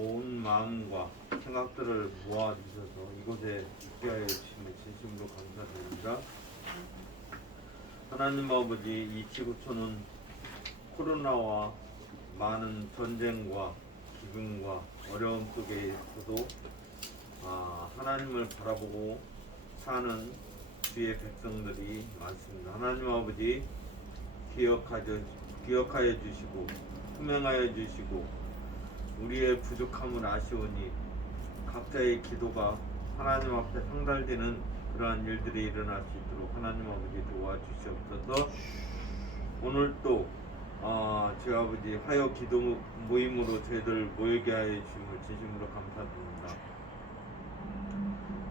온 마음과 생각들을 모아주셔서 이곳에 있게 하여 주심을 진심으로 감사드립니다. 하나님 아버지, 이 지구촌은 코로나와 많은 전쟁과 기근과 어려움 속에 있어도 하나님을 바라보고 사는 주의 백성들이 많습니다. 하나님 아버지, 기억하여 주시고 투명하여 주시고 우리의 부족함을 아시오니 각자의 기도가 하나님 앞에 상달되는 그러한 일들이 일어날 수 있도록 하나님 아버지 도와주시옵소서. 오늘 또 제 아버지 화요 기도 모임으로 저희들 모이게 하여 주심을 진심으로 감사드립니다.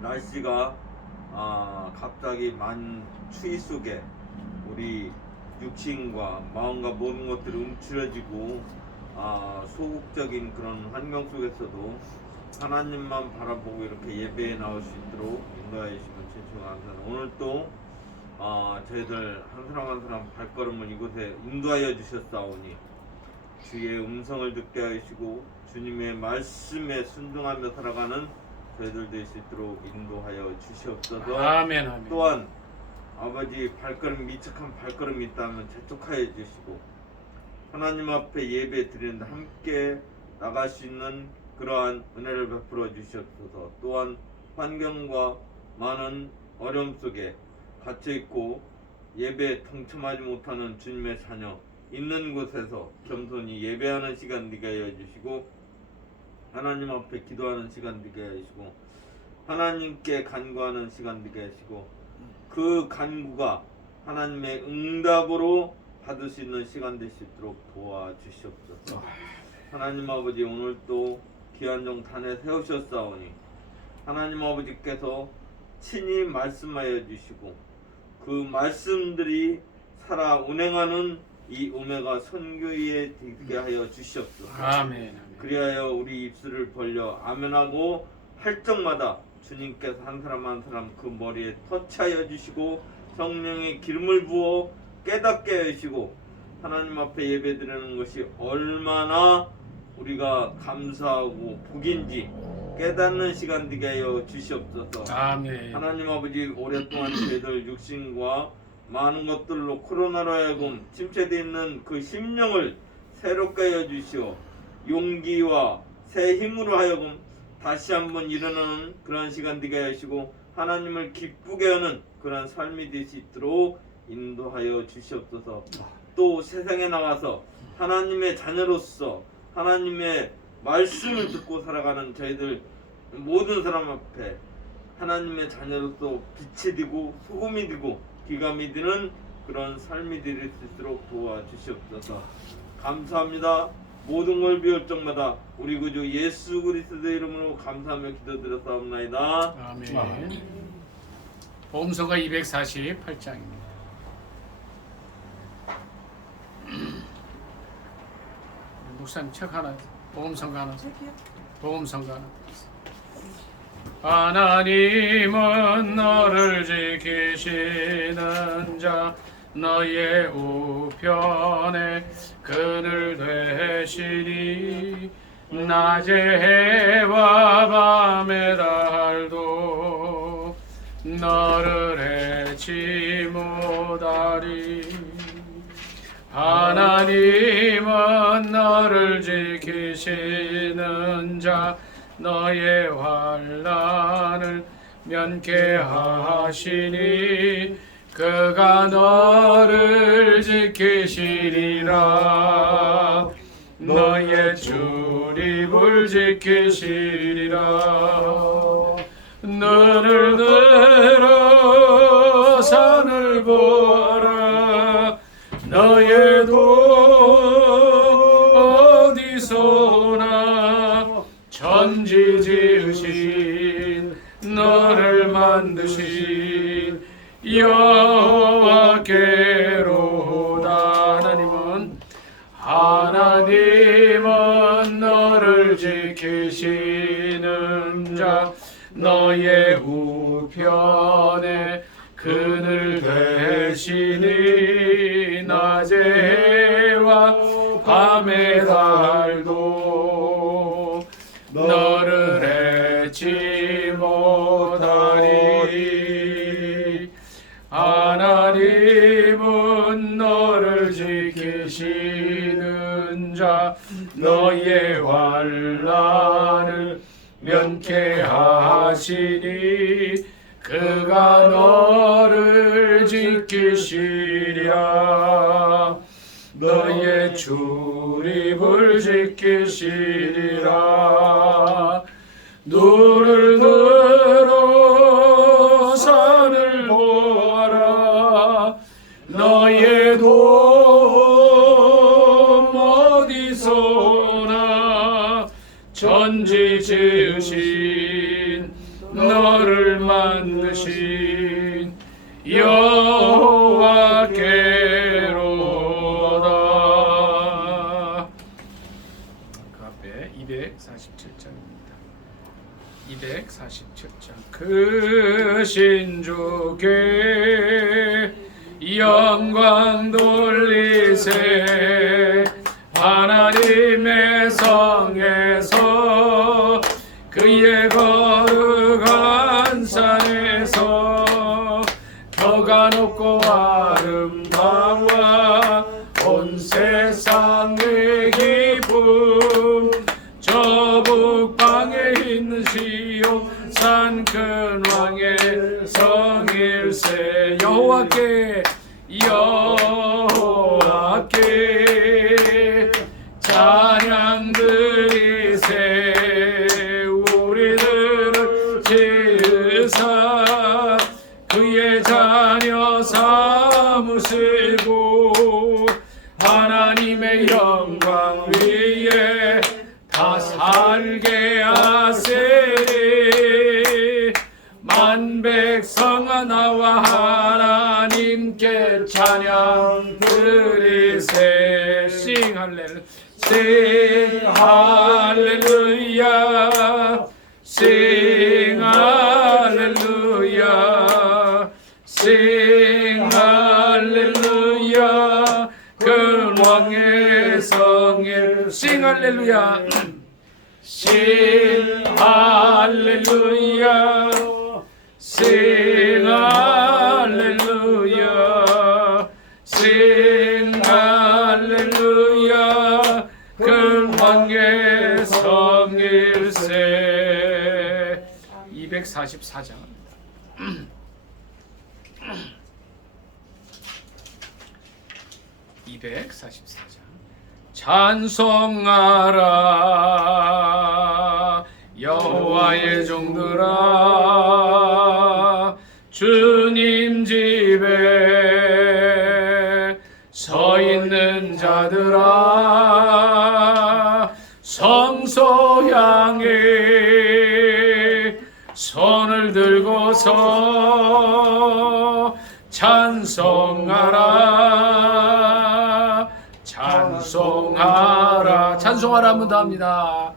날씨가 갑자기 많은 추위 속에 우리 육신과 마음과 모든 것들이 움츠러지고 소극적인 그런 환경 속에서도 하나님만 바라보고 이렇게 예배에 나올 수 있도록 인도하여 주시면 진심으로 감사합니다. 오늘 또 저희들 한 사람 한 사람 발걸음을 이곳에 인도하여 주셨사오니 주의 음성을 듣게 하시고 주님의 말씀에 순종하며 살아가는 저희들 될 수 있도록 인도하여 주시옵소서. 아멘, 아멘. 또한 아버지 발걸음 미척한 발걸음이 있다면 재촉하여 주시고 하나님 앞에 예배 드리는데 함께 나갈 수 있는 그러한 은혜를 베풀어 주시옵소서. 또한 환경과 많은 어려움 속에 갇혀있고 예배에 동참하지 못하는 주님의 자녀 있는 곳에서 겸손히 예배하는 시간 되게 하여 주시고 하나님 앞에 기도하는 시간 되게 하시고 하나님께 간구하는 시간 되게 하시고 그 간구가 하나님의 응답으로 받을 수 있는 시간 될 수 있도록 도와주시옵소서. 하나님 아버지, 오늘 또 귀한 종 단에 세우셨사오니 하나님 아버지께서 친히 말씀하여 주시고 그 말씀들이 살아 운행하는 이 오메가 선교에 되게 하여 주시옵소서. 아멘. 그리하여 우리 입술을 벌려 아멘하고 할 적마다 주님께서 한 사람 한 사람 그 머리에 터치하여 주시고 성령의 기름을 부어 깨닫게 하시고 하나님 앞에 예배드리는 것이 얼마나 우리가 감사하고 복인지 깨닫는 시간 되게 하여 주시옵소서. 아멘. 하나님 아버지, 오랫동안 저희들 육신과 많은 것들로 코로나로 하여금 침체되어 있는 그 심령을 새롭게 하여 주시오 용기와 새 힘으로 하여금 다시 한번 일어나는 그런 시간 되게 하시고 하나님을 기쁘게 하는 그런 삶이 될 수 있도록 인도하여 주시옵소서. 또 세상에 나가서 하나님의 자녀로서 하나님의 말씀을 듣고 살아가는 저희들 모든 사람 앞에 하나님의 자녀로서 빛이 되고 소금이 되고 기감이 되는 그런 삶이 될 수 있도록 도와주시옵소서. 감사합니다. 모든 걸 비울 적마다 우리 구주 예수 그리스도의 이름으로 감사하며 기도드렸사옵나이다. 아멘. 보험서가 248장입니다. 목사님 책 하나, 보험서가 하나, 보험서가 하나. 하나님은 너를 지키시는 자 너의 우편에 그늘 되시니 낮에 해와 밤에 달도 너를 해치 못하리. 하나님은 너를 지키시는 자 너의 환난을 면케하시니 그가 너를 지키시리라. 너의 출입을 지키시리라. 눈을 들어 산을 보아라. 너의 도 어디서나 천지 지으신 너를 만드신 여호와께로다. 하나님은 너를 지키시는 자 너의 우편에 그늘 되시니 낮의 해와 밤의 달도 너를 잊지 못하리. 하나님은 너를 지키시는 자, 너의 환난을 면케하시니 그가 너를 지키시리라. 너의 출입을 지키시리라. 눈을 들어 산을 보아라. 너의 도움 어디서나. 천지 지으신 너를 만드신 여호와께로다. 그 앞에 247장입니다. 247장. 그 신주께 영광 돌리세. 하나님의 성에서 그의 거룩한 산에서 벼가 높고 아름다워 온 세상의 기쁨. 저 북방에 있는 시온산 큰 왕의 성일세. 여호와께 찬양 드리세. 우리들을 지으사 그의 자녀 삼으시고 하나님의 영광 위에 다 살게 하시리. 만백성아 나와 하나님께 찬양 드리세. 싱 할렐루야. 싱 할렐루야. 싱 할렐루야. 그 왕의 성일. 싱 할렐루야. 싱 할렐루야. 싱 할렐루야. 싱 할렐루야. 그 왕의 성일세. 244장입니다. 244장. 찬송하라 여호와의 종들아. 주님 집에 서 있는 자들아. 성소 향해 손을 들고서 찬송하라. 찬송하라. 찬송하라 한 번 더 합니다.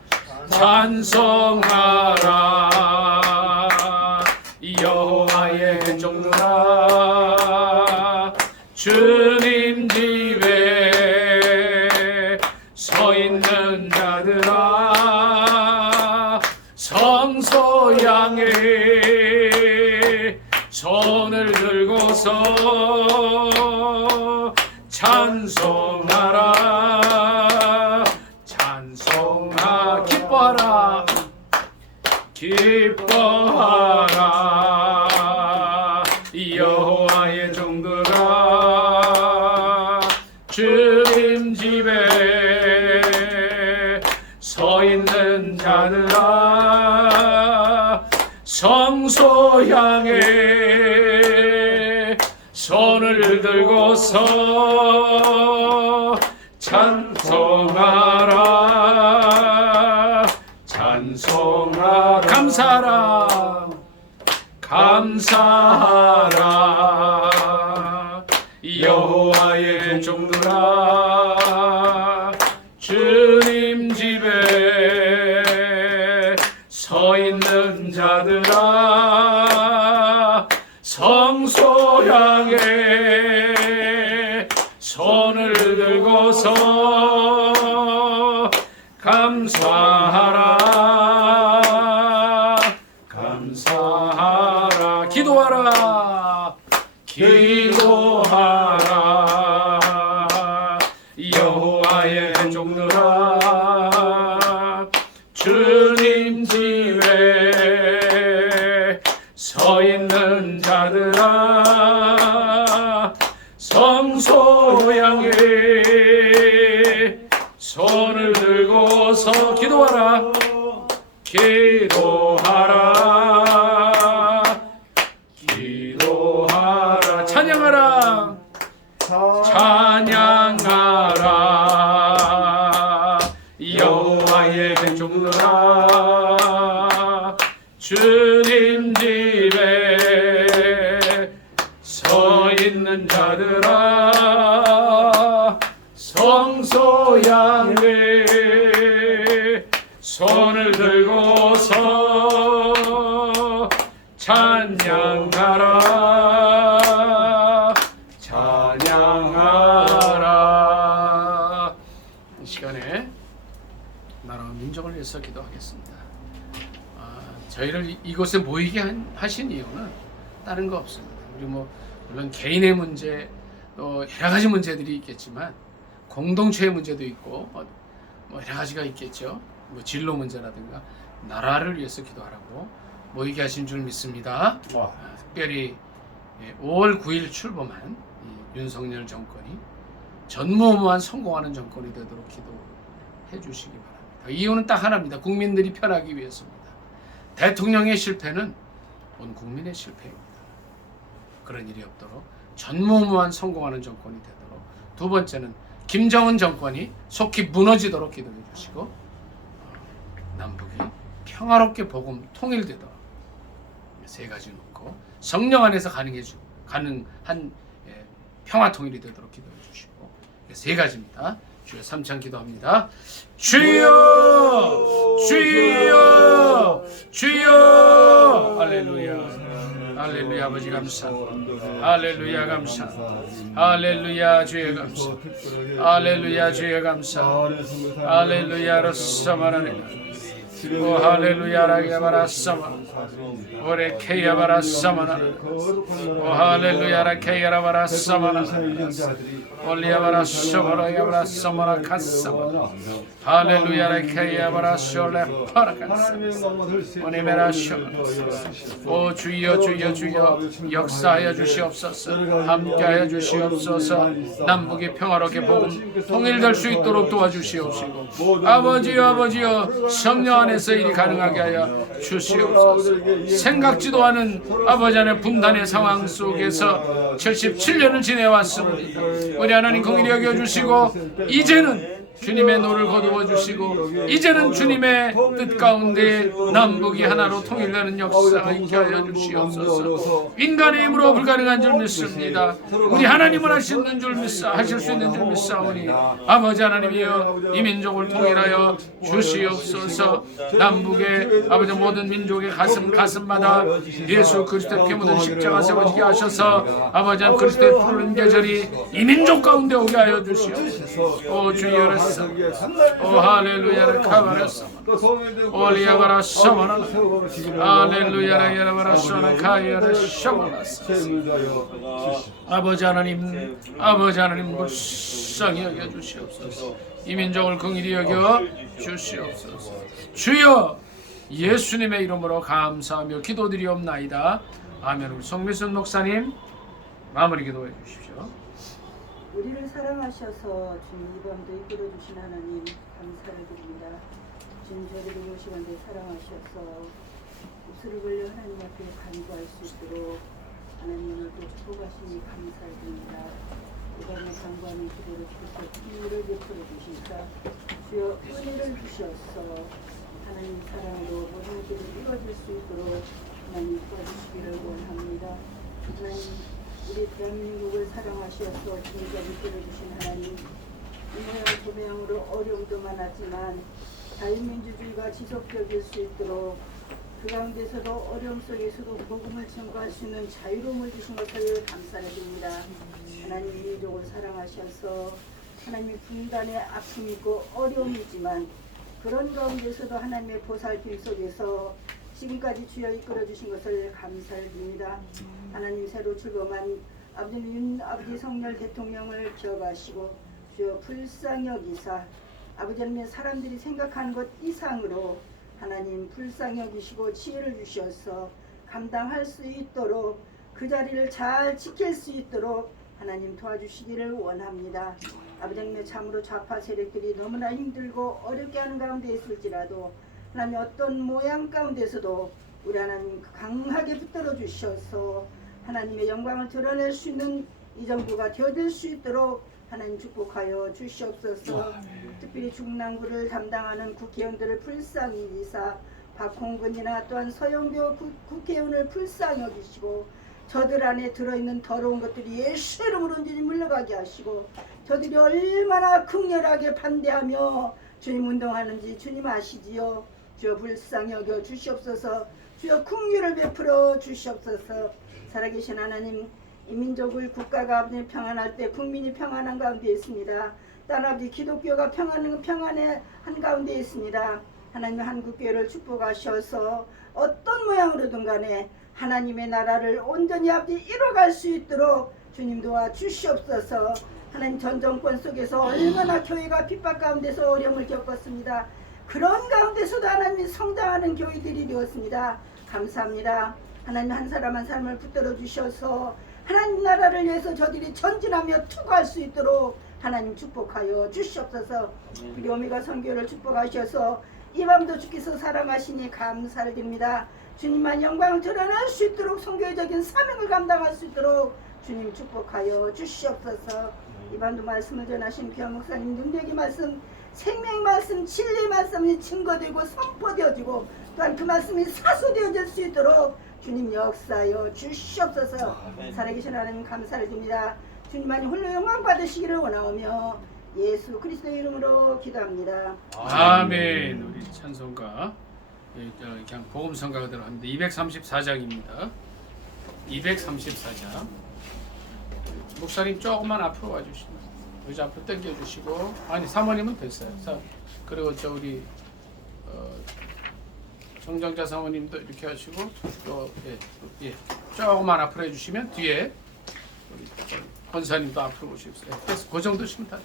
찬송하라 여호와의 종들아. 주님 집에 서 있는 자들아. 성소 향해 손을 들고서 찬송하라. 찬송하. 기뻐하라. 기뻐하라 여호와의 종들아. 주님 집에 서 있는 자들아. 성소 향해 손을 들고서 찬송하라. 찬송하라. 감사하라. 감사하라 여호와의 종들아. 주님 집에 서 있는 자들아. 성소 향해 손을 들고서 감사하라. 주님 집에 서 있는 자들아 성소 향해 손을 들고서 기도하라 기도하라 찬양하라 여호와의 백성들아 주님 집에 서 있는 자들아 성소 향해 손을 들고서 찬양하라 이 시간에 나라와 민족을 위해서 기도하겠습니다. 저희를 이곳에 모이게 하신 이유는 다른 거 없습니다. 우리 물론 개인의 문제 또 여러 가지 문제들이 있겠지만 공동체의 문제도 있고 여러 가지가 있겠죠. 진로 문제라든가 나라를 위해서 기도하라고 모이게 하신 줄 믿습니다. 특별히 5월 9일 출범한 윤석열 정권이 전무후무한 성공하는 정권이 되도록 기도해 주시기 바랍니다. 이유는 딱 하나입니다. 국민들이 편하기 위해서입니다. 대통령의 실패는 온 국민의 실패입니다. 그런 일이 없도록 전무후무한 성공하는 정권이 되도록, 두 번째는 김정은 정권이 속히 무너지도록 기도해 주시고 남북이 평화롭게 복음 통일되도록 세 가지 놓고 성령 안에서 가능한 평화 통일이 되도록 기도해 주시고 세 가지입니다. 주여 삼창 기도합니다. 주여 주여 주여 할렐루야 할렐루야 아버지 감사 할렐루야 감사 할렐루야 주여 감사 할렐루야 주여 감사 할렐루야 라사마라네 오 할렐루야 라게바라사마 오레 케야바라사마나 오 할렐루야 라케야라바라사마나 올리아바라쇼바라야바라사마나 카사마 할렐루야 라케야바라쇼레 파라카사 오니메라쇼 오 주여 주여 주여 역사하여 주시옵소서 함께하여 주시옵소서 남북이 평화롭게 복음 통일될 수 있도록 도와주시옵시고 아버지여 아버지여 성령 안에서 일이 가능하게 하여 주시옵소서 생각지도 않은 아버지 안의 분단의 상황 속에서 77년을 지내왔습니다. 우리 하나님 긍휼히 여겨주시고 이제는 주님의 노를 거두어 주시고 이제는 주님의 뜻 가운데 남북이 하나로 통일되는 역사가 있게 하여 주시옵소서. 인간의 힘으로 불가능한 줄 믿습니다. 우리 하나님은 하실 수 있는 줄 믿사오니 아버지 하나님이여 이 민족을 통일하여 주시옵소서. 남북의 아버지 모든 민족의 가슴마다 예수 그리스도의 피 묻은 십자가 세워지게 하셔서 아버지 하나님 그리스도의 푸른 계절이 이 민족 가운데 오게 하여 주시옵소서. 오 주여 오 할렐루야 카바라사 올리아바라 샤마나 할렐루야 야라바라 샤나 카야라 샤마나사 아버지 하나님 불쌍히 여겨 주시옵소서. 이 민족을 긍휼히 여겨 주시옵소서. 주여 예수님의 이름으로 감사하며 기도드리옵나이다. 아멘. 우리 송미순 목사님 마무리 기도해 주십시오. 우리를 사랑하셔서 주님 이 밤도 이끌어 주신 하나님 감사를 드립니다. 주님 저희를 이 시간에 사랑하셔서 입술을 벌려 하나님 앞에 간구할 수 있도록 하나님을 또 축복하시니 감사를 드립니다. 이 밤에 간구하는 기도를 주셔서 은혜를 베풀어 주시니까 주여 은혜를 주셔서 하나님 사랑으로 모든 길을 이루어질 수 있도록 하나님 도와주시기를 원합니다. 하나님 우리 대한민국을 사랑하셔서 지금까지 이끌어주신 하나님 이 모양 저 모양으로 어려움도 많았지만 자유민주주의가 지속적일 수 있도록 그 가운데서도 어려움 속에서도 복음을 전가할 수 있는 자유로움을 주신 것을 감사를 드립니다. 하나님 민족을 사랑하셔서 하나님의 분단의 아픔이 있고 어려움이지만 그런 가운데서도 하나님의 보살핌 속에서 지금까지 주여 이끌어주신 것을 감사를 드립니다. 하나님 새로 출범한 아버지 성렬 대통령을 기억하시고 주여 불쌍히 여기사 아버지 하나님 사람들이 생각하는 것 이상으로 하나님 불쌍히 여기시고 지혜를 주셔서 감당할 수 있도록 그 자리를 잘 지킬 수 있도록 하나님 도와주시기를 원합니다. 아버지 하나님 참으로 좌파 세력들이 너무나 힘들고 어렵게 하는 가운데 있을지라도 하나님 어떤 모양 가운데서도 우리 하나님 강하게 붙들어 주셔서 하나님의 영광을 드러낼 수 있는 이 정부가 되어질 수 있도록 하나님 축복하여 주시옵소서. 특별히 중랑구를 담당하는 국회의원들을 불쌍히 여기사 박홍근이나 또한 서영교 국회의원을 불쌍히 여기시고 저들 안에 들어있는 더러운 것들이 예수 이름으로 온전히 물러가게 하시고 저들이 얼마나 극렬하게 반대하며 주님 운동하는지 주님 아시지요. 주여 불쌍히 여겨 주시옵소서. 주여 긍휼을 베풀어 주시옵소서. 살아계신 하나님, 이 민족을 국가가 아버지 평안할 때 국민이 평안한 가운데 있습니다. 딸 아버지 기독교가 평안의 한가운데 있습니다. 하나님 한국교회를 축복하셔서 어떤 모양으로든 간에 하나님의 나라를 온전히 아버지 이뤄갈 수 있도록 주님 도와 주시옵소서. 하나님 전 정권 속에서 얼마나 교회가 핍박 가운데서 어려움을 겪었습니다. 그런 가운데서도 하나님이 성장하는 교회들이 되었습니다. 감사합니다. 하나님 한 사람 한 사람을 붙들어 주셔서 하나님 나라를 위해서 저들이 전진하며 투구할 수 있도록 하나님 축복하여 주시옵소서. 우리 오미가 선교를 축복하셔서 이 밤도 주께서 사랑하시니 감사를 드립니다. 주님만 영광을 드러낼 수 있도록 선교적인 사명을 감당할 수 있도록 주님 축복하여 주시옵소서. 이 밤도 말씀을 전하신 귀한 목사님 능력의 말씀, 생명 말씀, 진리 말씀이 증거되고 선포되어지고 또한 그 말씀이 사수되어질 수 있도록 주님 역사하여 주시옵소서. 살아계신 하나님 감사를 드립니다. 주님만이 홀로 영광 받으시기를 원하오며 예수 그리스도의 이름으로 기도합니다. 아멘. 우리 찬송가 그냥 복음성가 그대로 합니다. 234장입니다. 234장. 목사님 조금만 앞으로 와주시면 의자 앞으로 당겨주시고, 아니 사모님은 됐어요. 그리고 저 우리 정정자 사모님도 이렇게 하시고 또 예, 조금만 앞으로 해주시면 뒤에 우리 권사님도 앞으로 오십시오. 그래서 그 정도시면 다 돼요.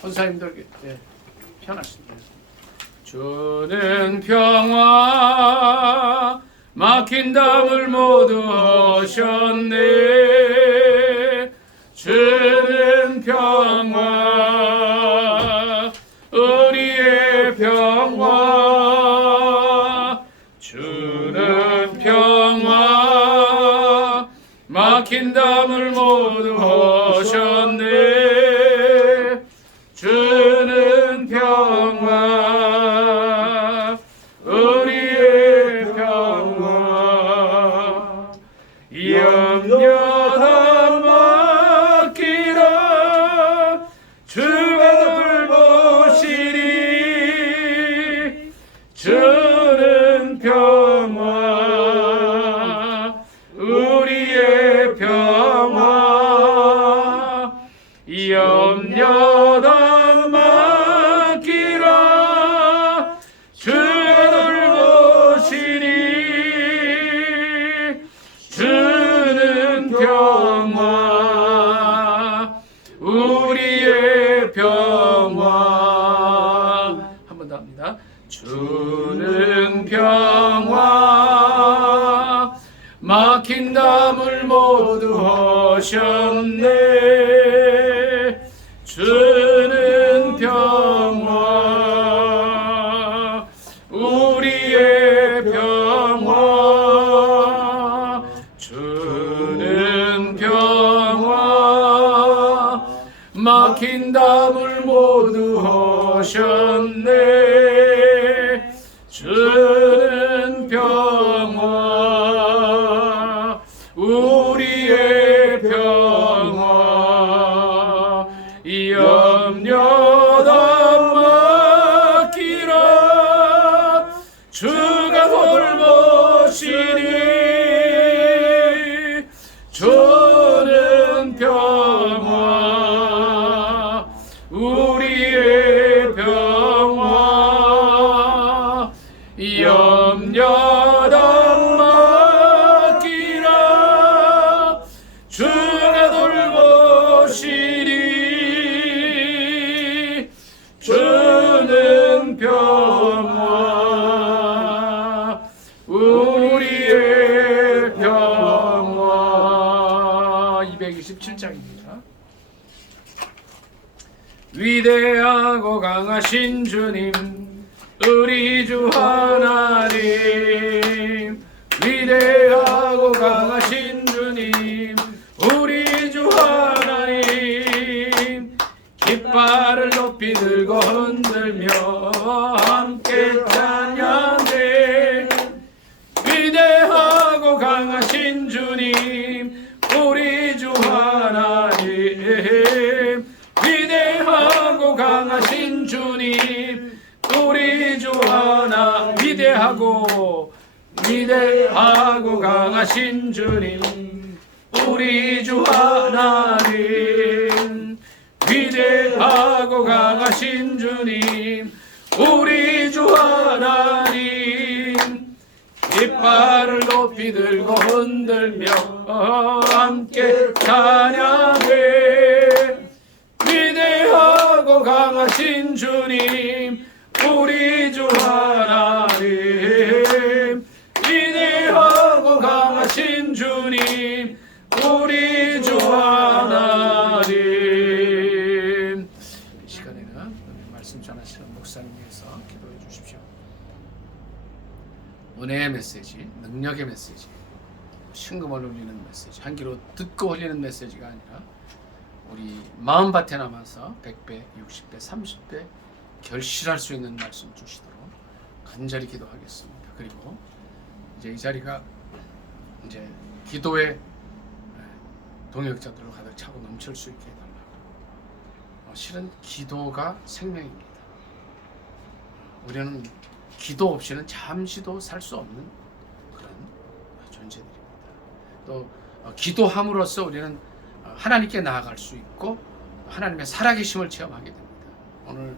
권사님들 예, 편하십니다. 주는 평화 막힌 담을 모두 하셨네. 주는 평화 우리의 평화. 주는 평화 막힌 담을 모두 하셨네. 주는 평화 우리의 평화. 염려 다 맡기라 주가 돌보시리. 주는 평화 우리의 평화. 염려 다 맡기라 주가 돌보시니. 주는 평화 우리의 평화. 한 번 더 합니다. 주는 평화 막힌 담을 모두 하셨네. 주는 평화 우리의 평화. 주는 평화 막힌 담을 모두 하셨네. 주는 평화 우리의 평화. 염려 다 맡기라 주가 돌보시니. 주는 평화 우리의 평화. 염려 다 맡기라 주가 돌보시니. 주는 위대하고 강하신 주님 우리 주 하나님 위대하고 강하신 주님 우리 주 하나님 깃발을 높이 들고 흔들며 함께 찬양해 위대하고 강하신 주님 우리 주 하나님 위대하고 강하신 주님 우리 주 하나 위대하고 강하신 주님 우리 주 하나님 위대하고 강하신 주님 우리 주 하나님 깃발을 높이 들고 흔들며 함께 찬양해 위대하고 강하신 주님 우리 주 하나님 위대하고 강하신 주님 우리 주 하나님. 이 시간에는 말씀 전하시는 목사님 위해서 기도해 주십시오. 은혜의 메시지, 능력의 메시지, 신금을 울리는 메시지, 한 귀로 듣고 흘리는 메시지가 아니라 우리 마음밭에 남아서 100배, 60배, 30배 결실할 수 있는 말씀 주시도록 간절히 기도하겠습니다. 그리고 이제 이 자리가 이제 기도의 동역자들로 가득 차고 넘칠 수 있게 해달라고. 실은 기도가 생명입니다. 우리는 기도 없이는 잠시도 살 수 없는 그런 존재들입니다. 또 기도함으로써 우리는 하나님께 나아갈 수 있고 하나님의 살아계심을 체험하게 됩니다. 오늘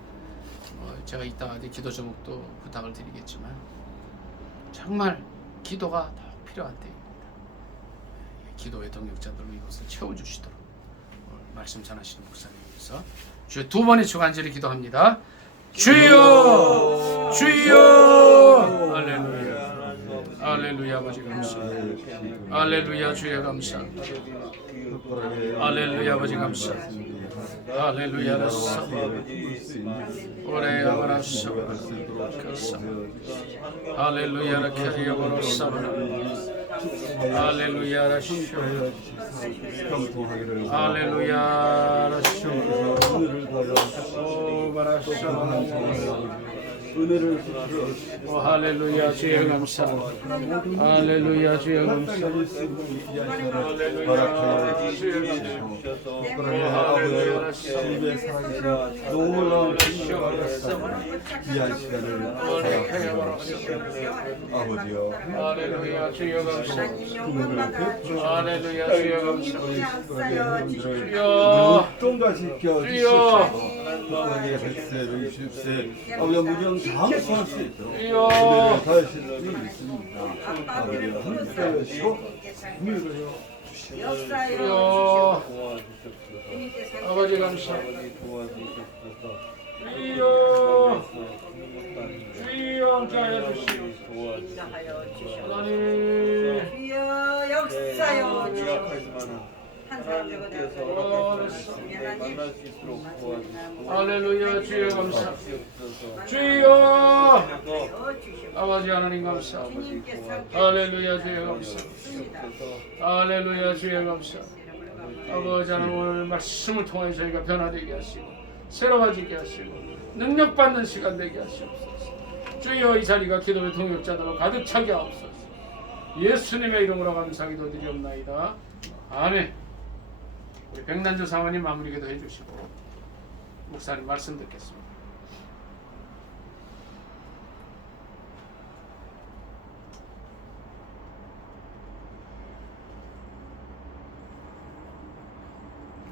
제가 이따가 기도 제목도 부탁을 드리겠지만 정말 기도가 더 필요한 때입니다. 기도의 동역자들로 이것을 채워주시도록 말씀 전하시는 목사님께서 주여 두 번의 주 간절히 기도합니다. 주여 주여 할렐루야 할렐루야 아버지 감사 할렐루야 주여 감사 할렐루야 아버지 감사 할렐루야 라사 오래 아바라사 감사 할렐루야 라케리아 바라사 할렐루야 라쇼 할렐루야 라쇼 오 바라쇼 은혜를 할렐루야 주여 감사 할렐루야 주여 감사 할렐루야 주여 감사 주님의 살아계신 놀라운 귀한 시간을 아버지여 할렐루야 주여 감사 은혜를 베풀어 할렐루야 주여 감사 주여 주여 똥같이 지켜주시옵소서 북한의 100세 60세 아버지여 무정 장수할 수 있도록 주여 은혜를 더하실 수 있습니다 아버지여 함께 하시고 은혜를 주여 아버지 감사 주여 주여 함께하여 주시옵소서 하나님 주여 역사여 주시옵소서. 할렐루야 주여 감사 주여 아버지 하나님 감사 할렐루야 주여 감사 할렐루야 주여 감사 아버지 하나님 오늘 말씀을 통해 저희가 변화되게 하시고 새로워지게 하시고 능력받는 시간 되게 하시옵소서. 주여 이 자리가 기도의 동역자들로 가득 차게 하옵소서. 예수님의 이름으로 감사하기 드리옵나이다. 아멘. 우리 백난주 사모님 마무리 기도 해주시고 목사님 말씀 듣겠습니다.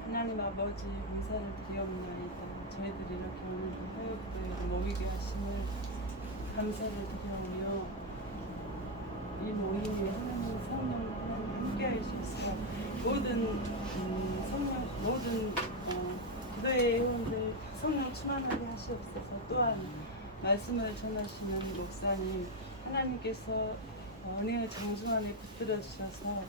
하나님 아버지 감사를 드리옵나이다. 저희들이 이렇게 오늘 화요일에 모이게 하심을 감사를 드리오며 이 모임에 하나님 성령 하나님 함께하여 주시사 모든 성령 모든 기도의 회원들 성령 충만하게 하시옵소서. 또한 말씀을 전하시는 목사님 하나님께서 은혜의 장중 안에 붙들어 주셔서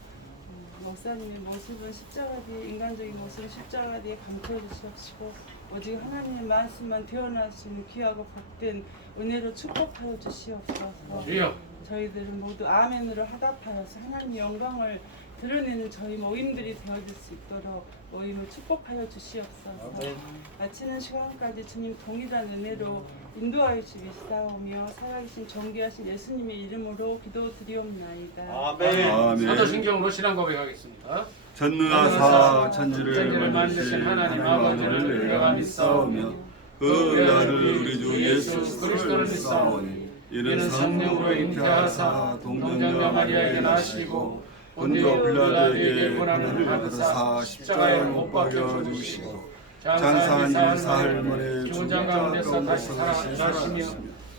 목사님의 모습은 십자가 뒤에 인간적인 모습은 십자가 뒤에 감춰 주시옵시고 오직 하나님의 말씀만 태어나신 귀하고 복된 은혜로 축복하여 주시옵소서. 주여. 저희들은 모두 아멘으로 화답하여서 하나님의 영광을 드러내는 저희 모임들이 되어질 수 있도록 모임을 축복하여 주시옵소서. 마치는 시간까지 주님 동일한 은혜로 인도하여 주시옵사오며 살아계신 존귀하신 예수님의 이름으로 기도드리옵나이다. 아멘. 사도신경으로 신앙 고백하겠습니다. 전능하사 천지를 천지를 만드신 하나님 아버지를 내가 믿사오며 그 아들 우리 주 예수 그리스도를 믿사오니 이는 성령으로 잉태하사 동정녀 마리아에게 나시고 본디오 빌라도에게 고난을 받으사 십자가에 못 박혀 죽으시고 장사한 지 사흘 만에 죽은 자 가운데서 다시 살아나시며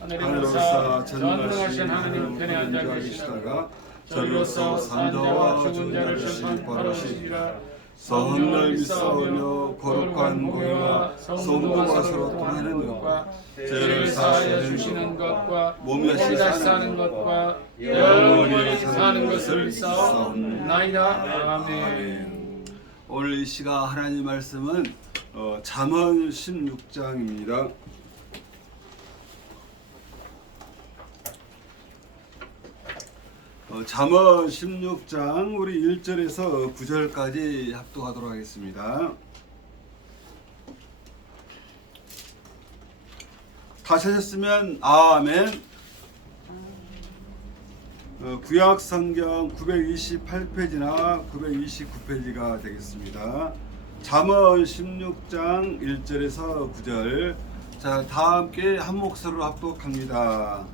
하늘로서 전능하신 하나님 편에 앉아 계시다가 저리로서 산자와 죽은 자를 심판하시리라. 성령을 믿사오며 거룩한 공회와 성도가 서로 통하는 것과 죄를 사하여 주시는 것과 몸이 다시 사는 것과 영원히 사는 것을 믿사옵나이다. 아멘. 오늘 이 시간 하나님 말씀은 잠언 16장입니다. 잠언 16장 우리 1절에서 9절까지 합독하도록 하겠습니다. 다 찾았으면 아멘. 구약 성경 928페이지나 929페이지가 되겠습니다. 잠언 16장 1절에서 9절. 자, 다 함께 한 목소리로 합독합니다.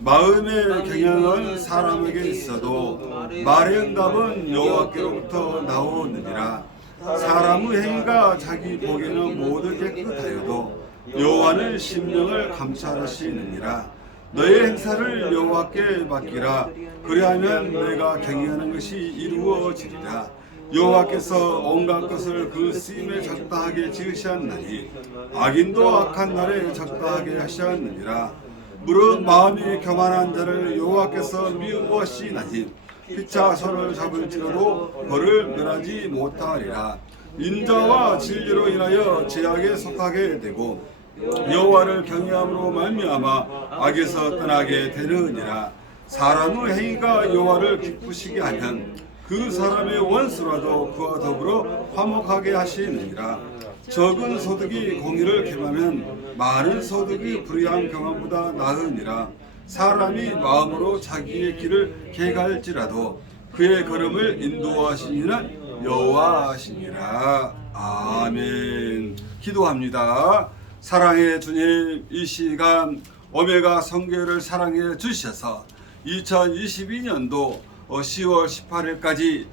마음의 경영은 사람에게 있어도 말의 응답은 여호와께로부터 나오느니라. 사람의 행위가 자기 보기에는 모두 깨끗하여도 여호와는 심령을 감찰하시느니라. 너의 행사를 여호와께 맡기라. 그리하면 내가 경영하는 것이 이루어지리라. 여호와께서 온갖 것을 그 쓰임에 적당하게 지으셨나니 악인도 악한 날에 적당하게 하셨느니라. 무릇 마음이 교만한 자를 여호와께서 미워하시나니 피차 손을 잡을지라도 벌을 면하지 못하리라. 인자와 진리로 인하여 죄악에 속하게 되고 여호와를 경외함으로 말미암아 악에서 떠나게 되느니라. 사람의 행위가 여호와를 기쁘시게 하면 그 사람의 원수라도 그와 더불어 화목하게 하시느니라. 적은 소득이 공의를 겸하면 많은 소득이 불의한 경험보다 나으니라. 사람이 마음으로 자기의 길을 개갈지라도 그의 걸음을 인도하시니는 여호와시니라. 아멘. 기도합니다. 사랑의 주님, 이 시간 오메가 성교회를 사랑해 주셔서 2022년도 10월 18일까지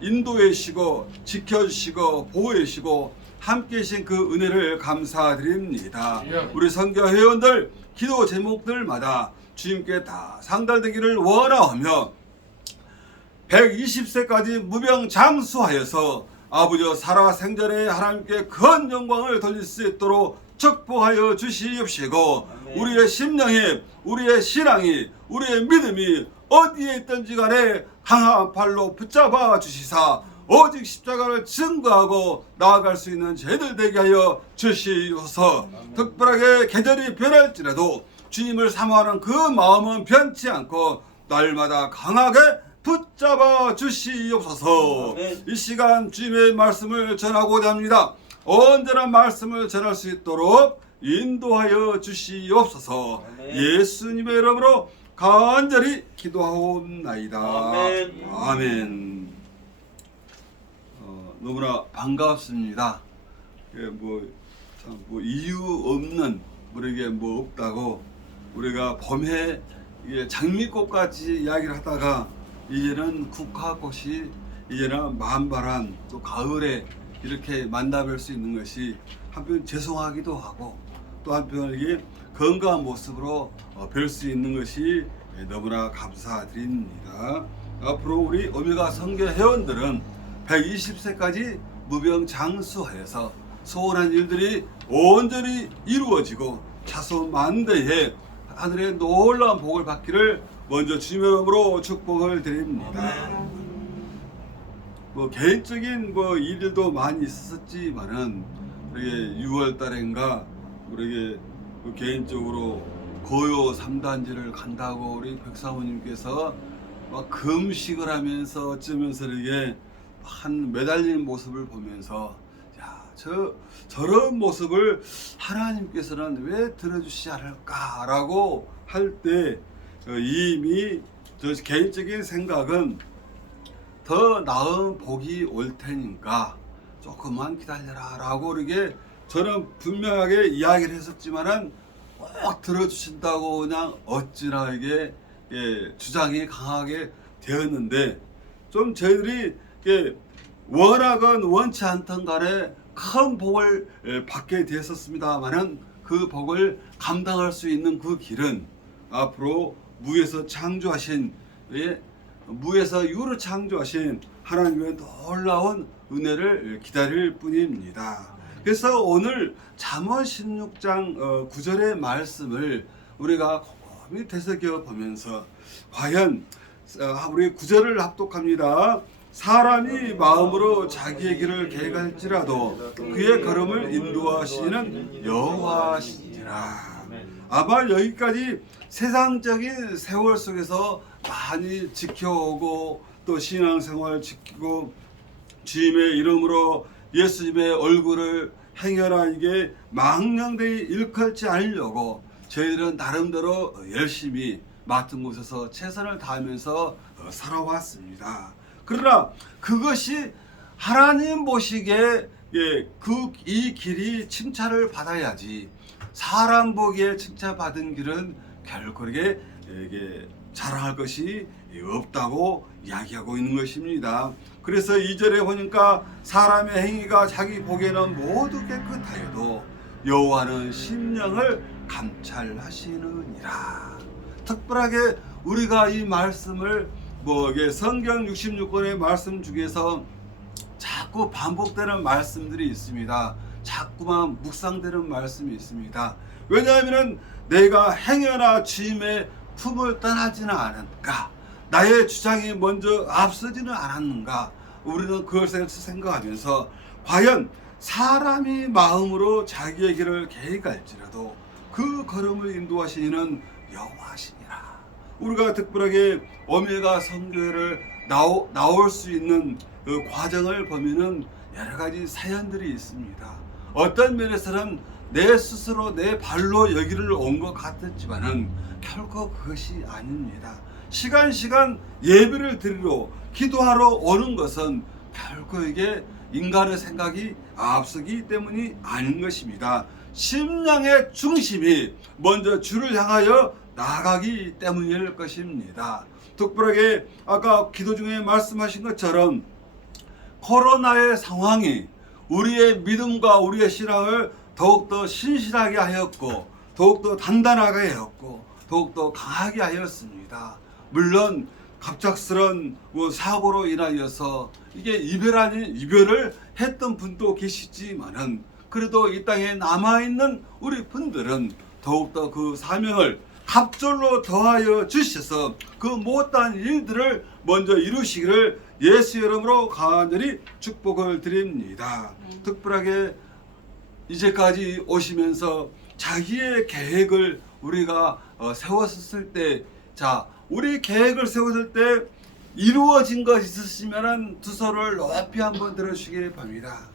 인도해 주시고 지켜주시고 보호해 주시고 함께 계신 그 은혜를 감사드립니다. 우리 선교 회원들 기도 제목들마다 주님께 다 상달되기를 원하며 120세까지 무병장수하여서 아버지 살아생전에 하나님께 큰 영광을 돌릴 수 있도록 축복하여 주시옵시고 우리의 심령이 우리의 신앙이 우리의 믿음이 어디에 있든지 간에 강한 팔로 붙잡아 주시사 오직 십자가를 증거하고 나아갈 수 있는 저희들 되게 하여 주시옵소서. 특별하게 계절이 변할지라도 주님을 사모하는 그 마음은 변치 않고 날마다 강하게 붙잡아 주시옵소서. 이 시간 주님의 말씀을 전하고자 합니다. 언제나 말씀을 전할 수 있도록 인도하여 주시옵소서. 예수님의 이름으로 간절히 기도하옵나이다. 아멘. 너무나 반갑습니다. 참 이유 없는 우리에게 뭐 없다고 우리가 봄에 장미꽃같이 이야기를 하다가 이제는 국화꽃이 이제는 만발한 또 가을에 이렇게 만나뵐 수 있는 것이 한편 죄송하기도 하고 또 한편 이게 건강한 모습으로 뵐 수 있는 것이 너무나 감사드립니다. 앞으로 우리 오메가 선교 회원들은 120세까지 무병장수하여서 소원한 일들이 온전히 이루어지고 차소 만대에 하늘의 놀라운 복을 받기를 먼저 주님의 이름으로 축복을 드립니다. 개인적인 일들도 많이 있었지만은 우리게 6월 달인가 우리게 개인적으로 고요 3단지를 간다고 우리 백사모님께서 막 금식을 하면서 어쩌면서 이게 한 매달리는 모습을 보면서 야, 저런 모습을 하나님께서는 왜 들어주시지 않을까라고 할 때 이미 저 개인적인 생각은 더 나은 복이 올 테니까 조금만 기다려라 라고 이렇게 저는 분명하게 이야기를 했었지만은 꼭 들어주신다고 그냥 어찌나 이게 주장이 강하게 되었는데 좀 저희들이 원하건 원치 않던 간에 큰 복을 받게 되었습니다만은 그 복을 감당할 수 있는 그 길은 앞으로 무에서 창조하신 무에서 유로 창조하신 하나님의 놀라운 은혜를 기다릴 뿐입니다. 그래서 오늘 잠언 16장 9절의 말씀을 우리가 곰곰이 되새겨 보면서 과연 우리 9절을 합독합니다. 사람이 마음으로 자기의 길을 계획할지라도 그의 걸음을 인도하시는 여호와시니라. 아마 여기까지 세상적인 세월 속에서 많이 지켜오고 또 신앙생활 지키고 주님의 이름으로 예수님의 얼굴을 행여나 이게 망령되이 일컬지 않으려고 저희들은 나름대로 열심히 맡은 곳에서 최선을 다하면서 살아왔습니다. 그러나 그것이 하나님 보시기에 이 길이 칭찬을 받아야지 사람 보기에 칭찬받은 길은 결코 이게 자랑할 것이 없다고 이야기하고 있는 것입니다. 그래서 2절에 보니까 사람의 행위가 자기 보기에는 모두 깨끗하여도 여호와는 심령을 감찰하시느니라. 특별하게 우리가 이 말씀을 성경 66권의 말씀 중에서 자꾸 반복되는 말씀들이 있습니다. 자꾸만 묵상되는 말씀이 있습니다. 왜냐하면 내가 행여나 주님의 품을 떠나지는 않은가, 나의 주장이 먼저 앞서지는 않았는가, 우리는 그것을 생각하면서 과연 사람이 마음으로 자기의 길을 계획할지라도 그 걸음을 인도하시는 여호와시니라. 우리가 특별하게 오메가 선교회를 나올 수 있는 그 과정을 보면은 여러 가지 사연들이 있습니다. 어떤 면에서는 내 스스로 내 발로 여기를 온 것 같았지만은 결코 그것이 아닙니다. 시간 예배를 드리러 기도하러 오는 것은 결코 이게 인간의 생각이 앞서기 때문이 아닌 것입니다. 심령의 중심이 먼저 주를 향하여 나가기 때문일 것입니다. 특별하게 아까 기도 중에 말씀하신 것처럼 코로나의 상황이 우리의 믿음과 우리의 신앙을 더욱더 신실하게 하였고 더욱더 단단하게 하였고 더욱더 강하게 하였습니다. 물론 갑작스런 사고로 인하여서 이게 이별 아닌 이별을 했던 분도 계시지만은 그래도 이 땅에 남아있는 우리 분들은 더욱더 그 사명을 갑절로 더하여 주셔서 그 못한 일들을 먼저 이루시기를 예수 이름으로 간절히 축복을 드립니다. 특별하게 이제까지 오시면서 자기의 계획을 우리가 세웠을 때, 우리 계획을 세웠을 때 이루어진 것 있으시면 두 손을 높이 한번 들어주시기 바랍니다.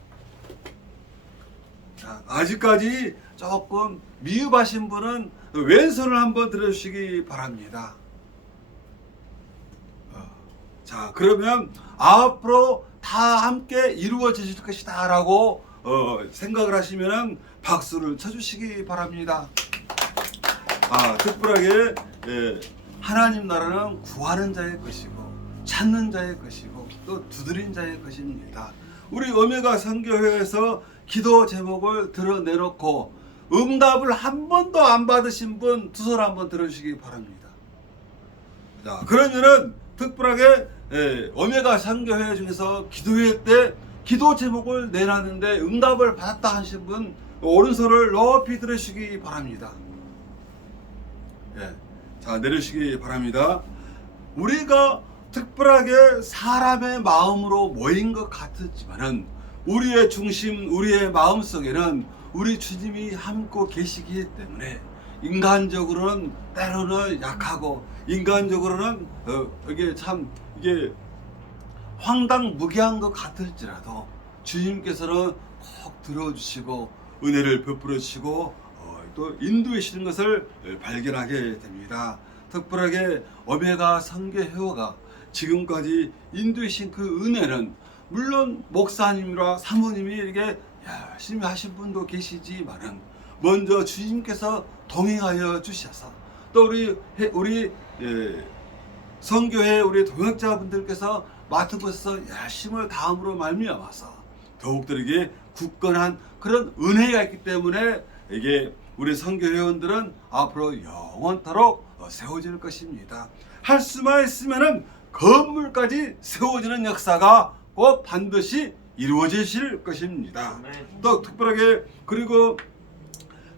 아직까지 조금 미흡하신 분은 왼손을 한번 들어주시기 바랍니다. 그러면 앞으로 다 함께 이루어질 것이다 라고 생각을 하시면 박수를 쳐주시기 바랍니다. 특별하게 하나님 나라는 구하는 자의 것이고 찾는 자의 것이고 또 두드린 자의 것입니다. 우리 오메가 선교회에서 기도 제목을 드러내놓고 응답을 한 번도 안 받으신 분 두 손 한번 들어주시기 바랍니다. 그러면은 특별하게 오메가 선교회 중에서 기도회 때 기도 제목을 내놨는데 응답을 받았다 하신 분 오른손을 높이 들으시기 바랍니다. 내려주시기 바랍니다. 우리가 특별하게 사람의 마음으로 모인 것 같았지만은 우리의 중심, 우리의 마음속에는 우리 주님이 함께 계시기 때문에 인간적으로는 때로는 약하고 인간적으로는 이게 황당무계한 것 같을지라도 주님께서는 꼭 들어주시고 은혜를 베풀어 주시고 또 인도해 주시는 것을 발견하게 됩니다. 특별하게 오메가 선교회가 지금까지 인도해 주신 그 은혜는 물론 목사님이라 사모님이 이렇게 열심히 하신 분도 계시지만은 먼저 주님께서 동행하여 주셔서 또 우리 선교회 우리 동역자분들께서 맡으셔서 열심을 다함으로 말미암아서 더욱들에게 굳건한 그런 은혜가 있기 때문에 이게 우리 선교회원들은 앞으로 영원토록 세워질 것입니다. 할 수만 있으면은 건물까지 세워지는 역사가 꼭 반드시 이루어지실 것입니다. 또 특별하게 그리고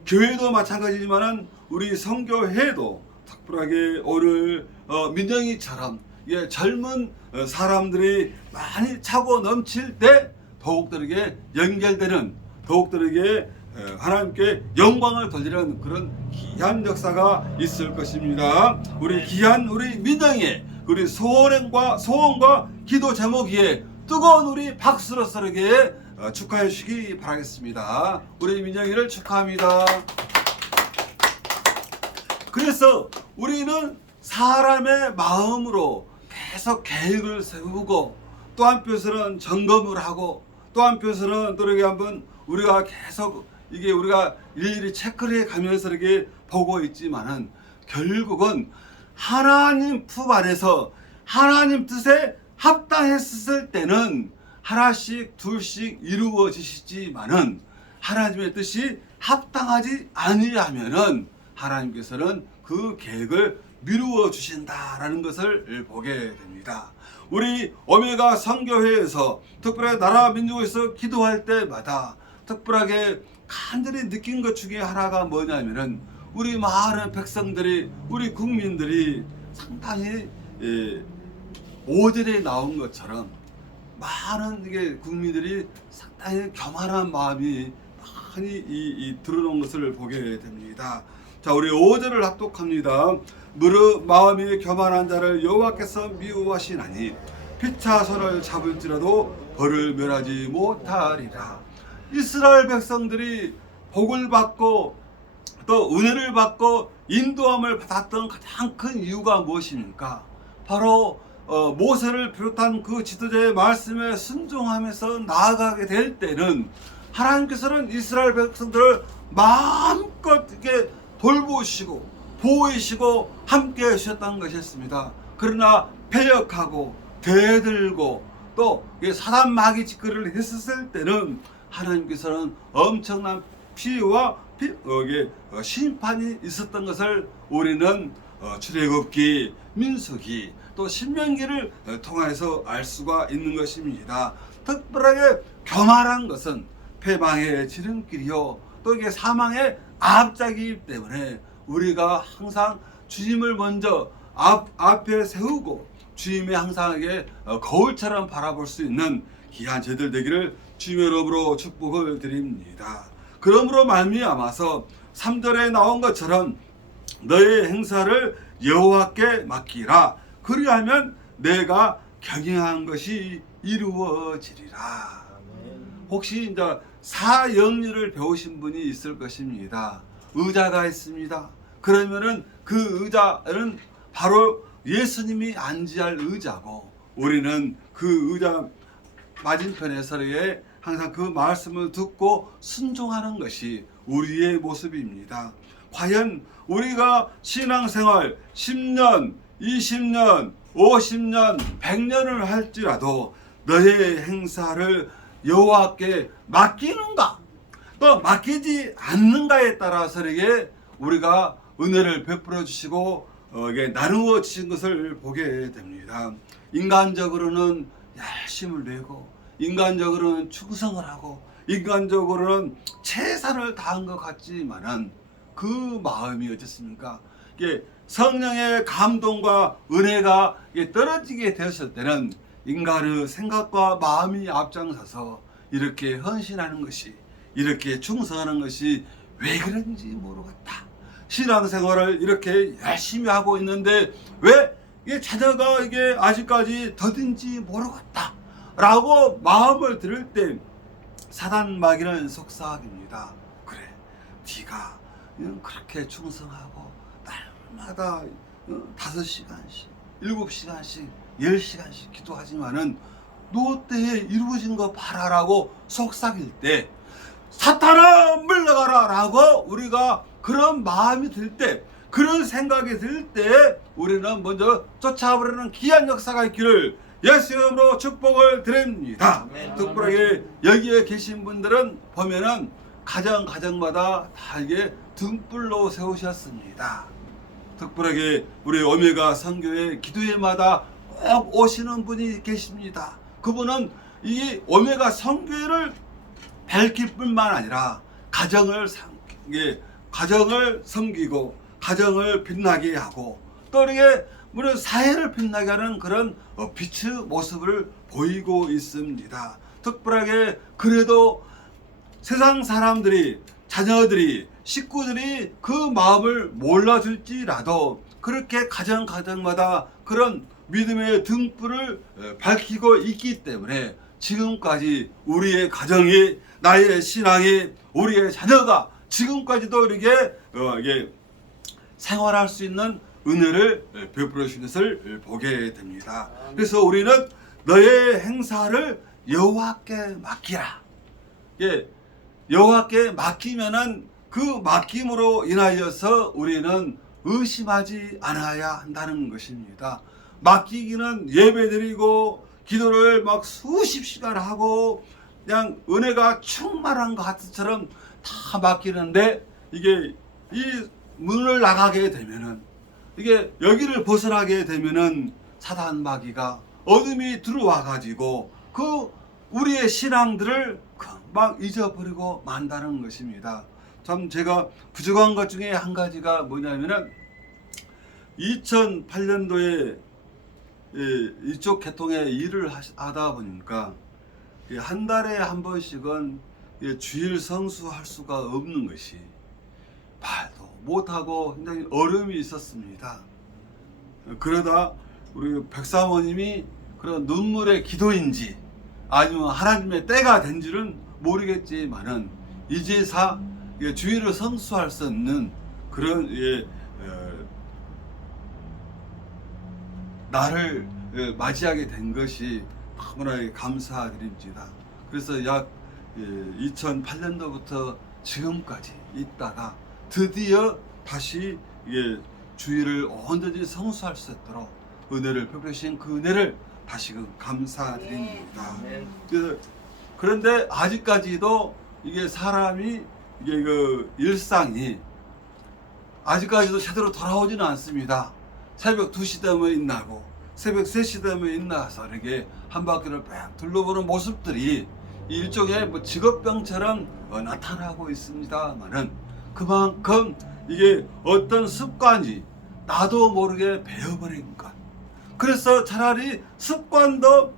교회도 마찬가지지만은 우리 선교회도 특별하게 오늘 민영이처럼 젊은 사람들이 많이 차고 넘칠 때 더욱들에게 연결되는 더욱들에게 하나님께 영광을 돌리는 그런 귀한 역사가 있을 것입니다. 우리 귀한 우리 민영의 우리 소원과 기도 제목이에 뜨거운 우리 박수로 서로에게 축하해 주시기 바라겠습니다. 우리 민영이를 축하합니다. 그래서 우리는 사람의 마음으로 계속 계획을 세우고 또 한편에서는 점검을 하고 또 한편에서는 또 이렇게 한번 우리가 계속 이게 우리가 일일이 체크를 해 가면서 이렇게 보고 있지만은 결국은 하나님 품 안에서 하나님 뜻에 합당했을 때는 하나씩 둘씩 이루어지시지만은 하나님의 뜻이 합당하지 아니하면은 하나님께서는 그 계획을 미루어 주신다라는 것을 보게 됩니다. 우리 오메가 선교회에서 특별하게 나라 민족에서 기도할 때마다 특별하게 간절히 느낀 것 중에 하나가 뭐냐면은 우리 많은 백성들이 우리 국민들이 상당히 5절에 나온 것처럼 많은 이게 국민들이 상당히 교만한 마음이 많이 드러난 것을 보게 됩니다. 자, 우리 5절을 합독합니다. 무릇 마음이 교만한 자를 여호와께서 미워하시나니 피차 손을 잡을지라도 벌을 멸하지 못하리라. 이스라엘 백성들이 복을 받고 또 은혜를 받고 인도함을 받았던 가장 큰 이유가 무엇입니까? 바로 모세를 비롯한 그 지도자의 말씀에 순종하면서 나아가게 될 때는 하나님께서는 이스라엘 백성들을 마음껏 이렇게 돌보시고 보호하시고 함께 하셨다는 것이었습니다. 그러나 패역하고 대들고 또 사단 마귀 짓거리를 했었을 때는 하나님께서는 엄청난 피해와 심판이 있었던 것을 우리는 출애굽기, 민수기 또 신명기를 통해서 알 수가 있는 것입니다. 특별하게 교만한 것은 패망의 지름길이요 또 이게 사망의 앞짝이기 때문에 우리가 항상 주님을 먼저 앞에 세우고 주님의 항상 거울처럼 바라볼 수 있는 귀한 제들 되기를 주님의 이름으로 축복을 드립니다. 그러므로 말미암아서 3절에 나온 것처럼 너의 행사를 여호와께 맡기라. 그리하면 내가 경영한 것이 이루어지리라. 혹시 이제 사영리를 배우신 분이 있을 것입니다. 의자가 있습니다. 그러면은 그 의자는 바로 예수님이 앉으할 의자고 우리는 그 의자 맞은편에서의 항상 그 말씀을 듣고 순종하는 것이 우리의 모습입니다. 과연 우리가 신앙생활 10년, 20년, 50년, 100년을 할지라도 너의 행사를 여호와께 맡기는가 또 맡기지 않는가에 따라서 우리가 은혜를 베풀어 주시고 나누어 주신 것을 보게 됩니다. 인간적으로는 열심을 내고 인간적으로는 충성을 하고 인간적으로는 최선을 다한 것 같지만은 그 마음이 어떻습니까? 성령의 감동과 은혜가 떨어지게 되었을 때는 인간의 생각과 마음이 앞장서서 이렇게 헌신하는 것이, 이렇게 충성하는 것이 왜 그런지 모르겠다. 신앙생활을 이렇게 열심히 하고 있는데 왜 이게 자녀가 이게 아직까지 더딘지 모르겠다 라고 마음을 들을 때 사단 마귀는 속삭입니다. 그래, 네가 그렇게 충성하고 날마다 5시간씩 7시간씩 10시간씩 기도하지만은 노 때에 이루어진 거 봐라라고 속삭일 때 사탄아 물러가라 라고 우리가 그런 마음이 들 때, 그런 생각이 들 때 우리는 먼저 쫓아버리는 귀한 역사가 있기를 예수 이름으로 축복을 드립니다. 특별하게 여기에 계신 분들은 보면은 가정마다 다 이게 등불로 세우셨습니다. 특별하게 우리 오메가 선교회 기도회마다 꼭 오시는 분이 계십니다. 그분은 이 오메가 선교회를 밝힐 뿐만 아니라 가정을 섬기고 가정을 빛나게 하고 또 이렇게 우리 사회를 빛나게 하는 그런 빛의 모습을 보이고 있습니다. 특별하게 그래도 세상 사람들이, 자녀들이, 식구들이 그 마음을 몰라줄지라도 그렇게 가정마다 그런 믿음의 등불을 밝히고 있기 때문에 지금까지 우리의 가정이, 나의 신앙이, 우리의 자녀가 지금까지도 이렇게 생활할 수 있는 은혜를 베풀어 주신 것을 보게 됩니다. 그래서 우리는 너의 행사를 여호와께 맡기라. 여호와께 맡기면은 그 맡김으로 인하여서 우리는 의심하지 않아야 한다는 것입니다. 맡기기는 예배드리고 기도를 막 수십 시간 하고 그냥 은혜가 충만한 것 같은처럼 다 맡기는데 이게 이 문을 나가게 되면은, 이게 여기를 벗어나게 되면은 사단 마귀가 어둠이 들어와 가지고 그 우리의 신앙들을 금방 잊어버리고 만다는 것입니다. 참 제가 부족한 것 중에 한 가지가 뭐냐면은 2008년도에 이쪽 계통의 일을 하다 보니까 한 달에 한 번씩은 주일 성수할 수가 없는 것이, 말도 못하고 굉장히 어려움이 있었습니다. 그러다 우리 백사모님이 그런 눈물의 기도인지 아니면 하나님의 때가 된지는 모르겠지만은 이제사 주일을 성수할 수 없는 그런 날을 맞이하게 된 것이 너무나 감사드립니다. 그래서 약 2008년도부터 지금까지 있다가 드디어 다시 주일을 온전히 성수할 수 있도록 은혜를 베푸신 그 은혜를 다시금 감사드립니다. 그런데 아직까지도 이게 사람이 그 일상이 아직까지도 제대로 돌아오지는 않습니다. 새벽 2시 되면 일나고 새벽 3시 되면 일나서 이렇게 한 바퀴를 뺑 둘러보는 모습들이 일종의 뭐 직업병처럼 나타나고 있습니다만은 그만큼 이게 어떤 습관이 나도 모르게 배워버린 것. 그래서 차라리 습관도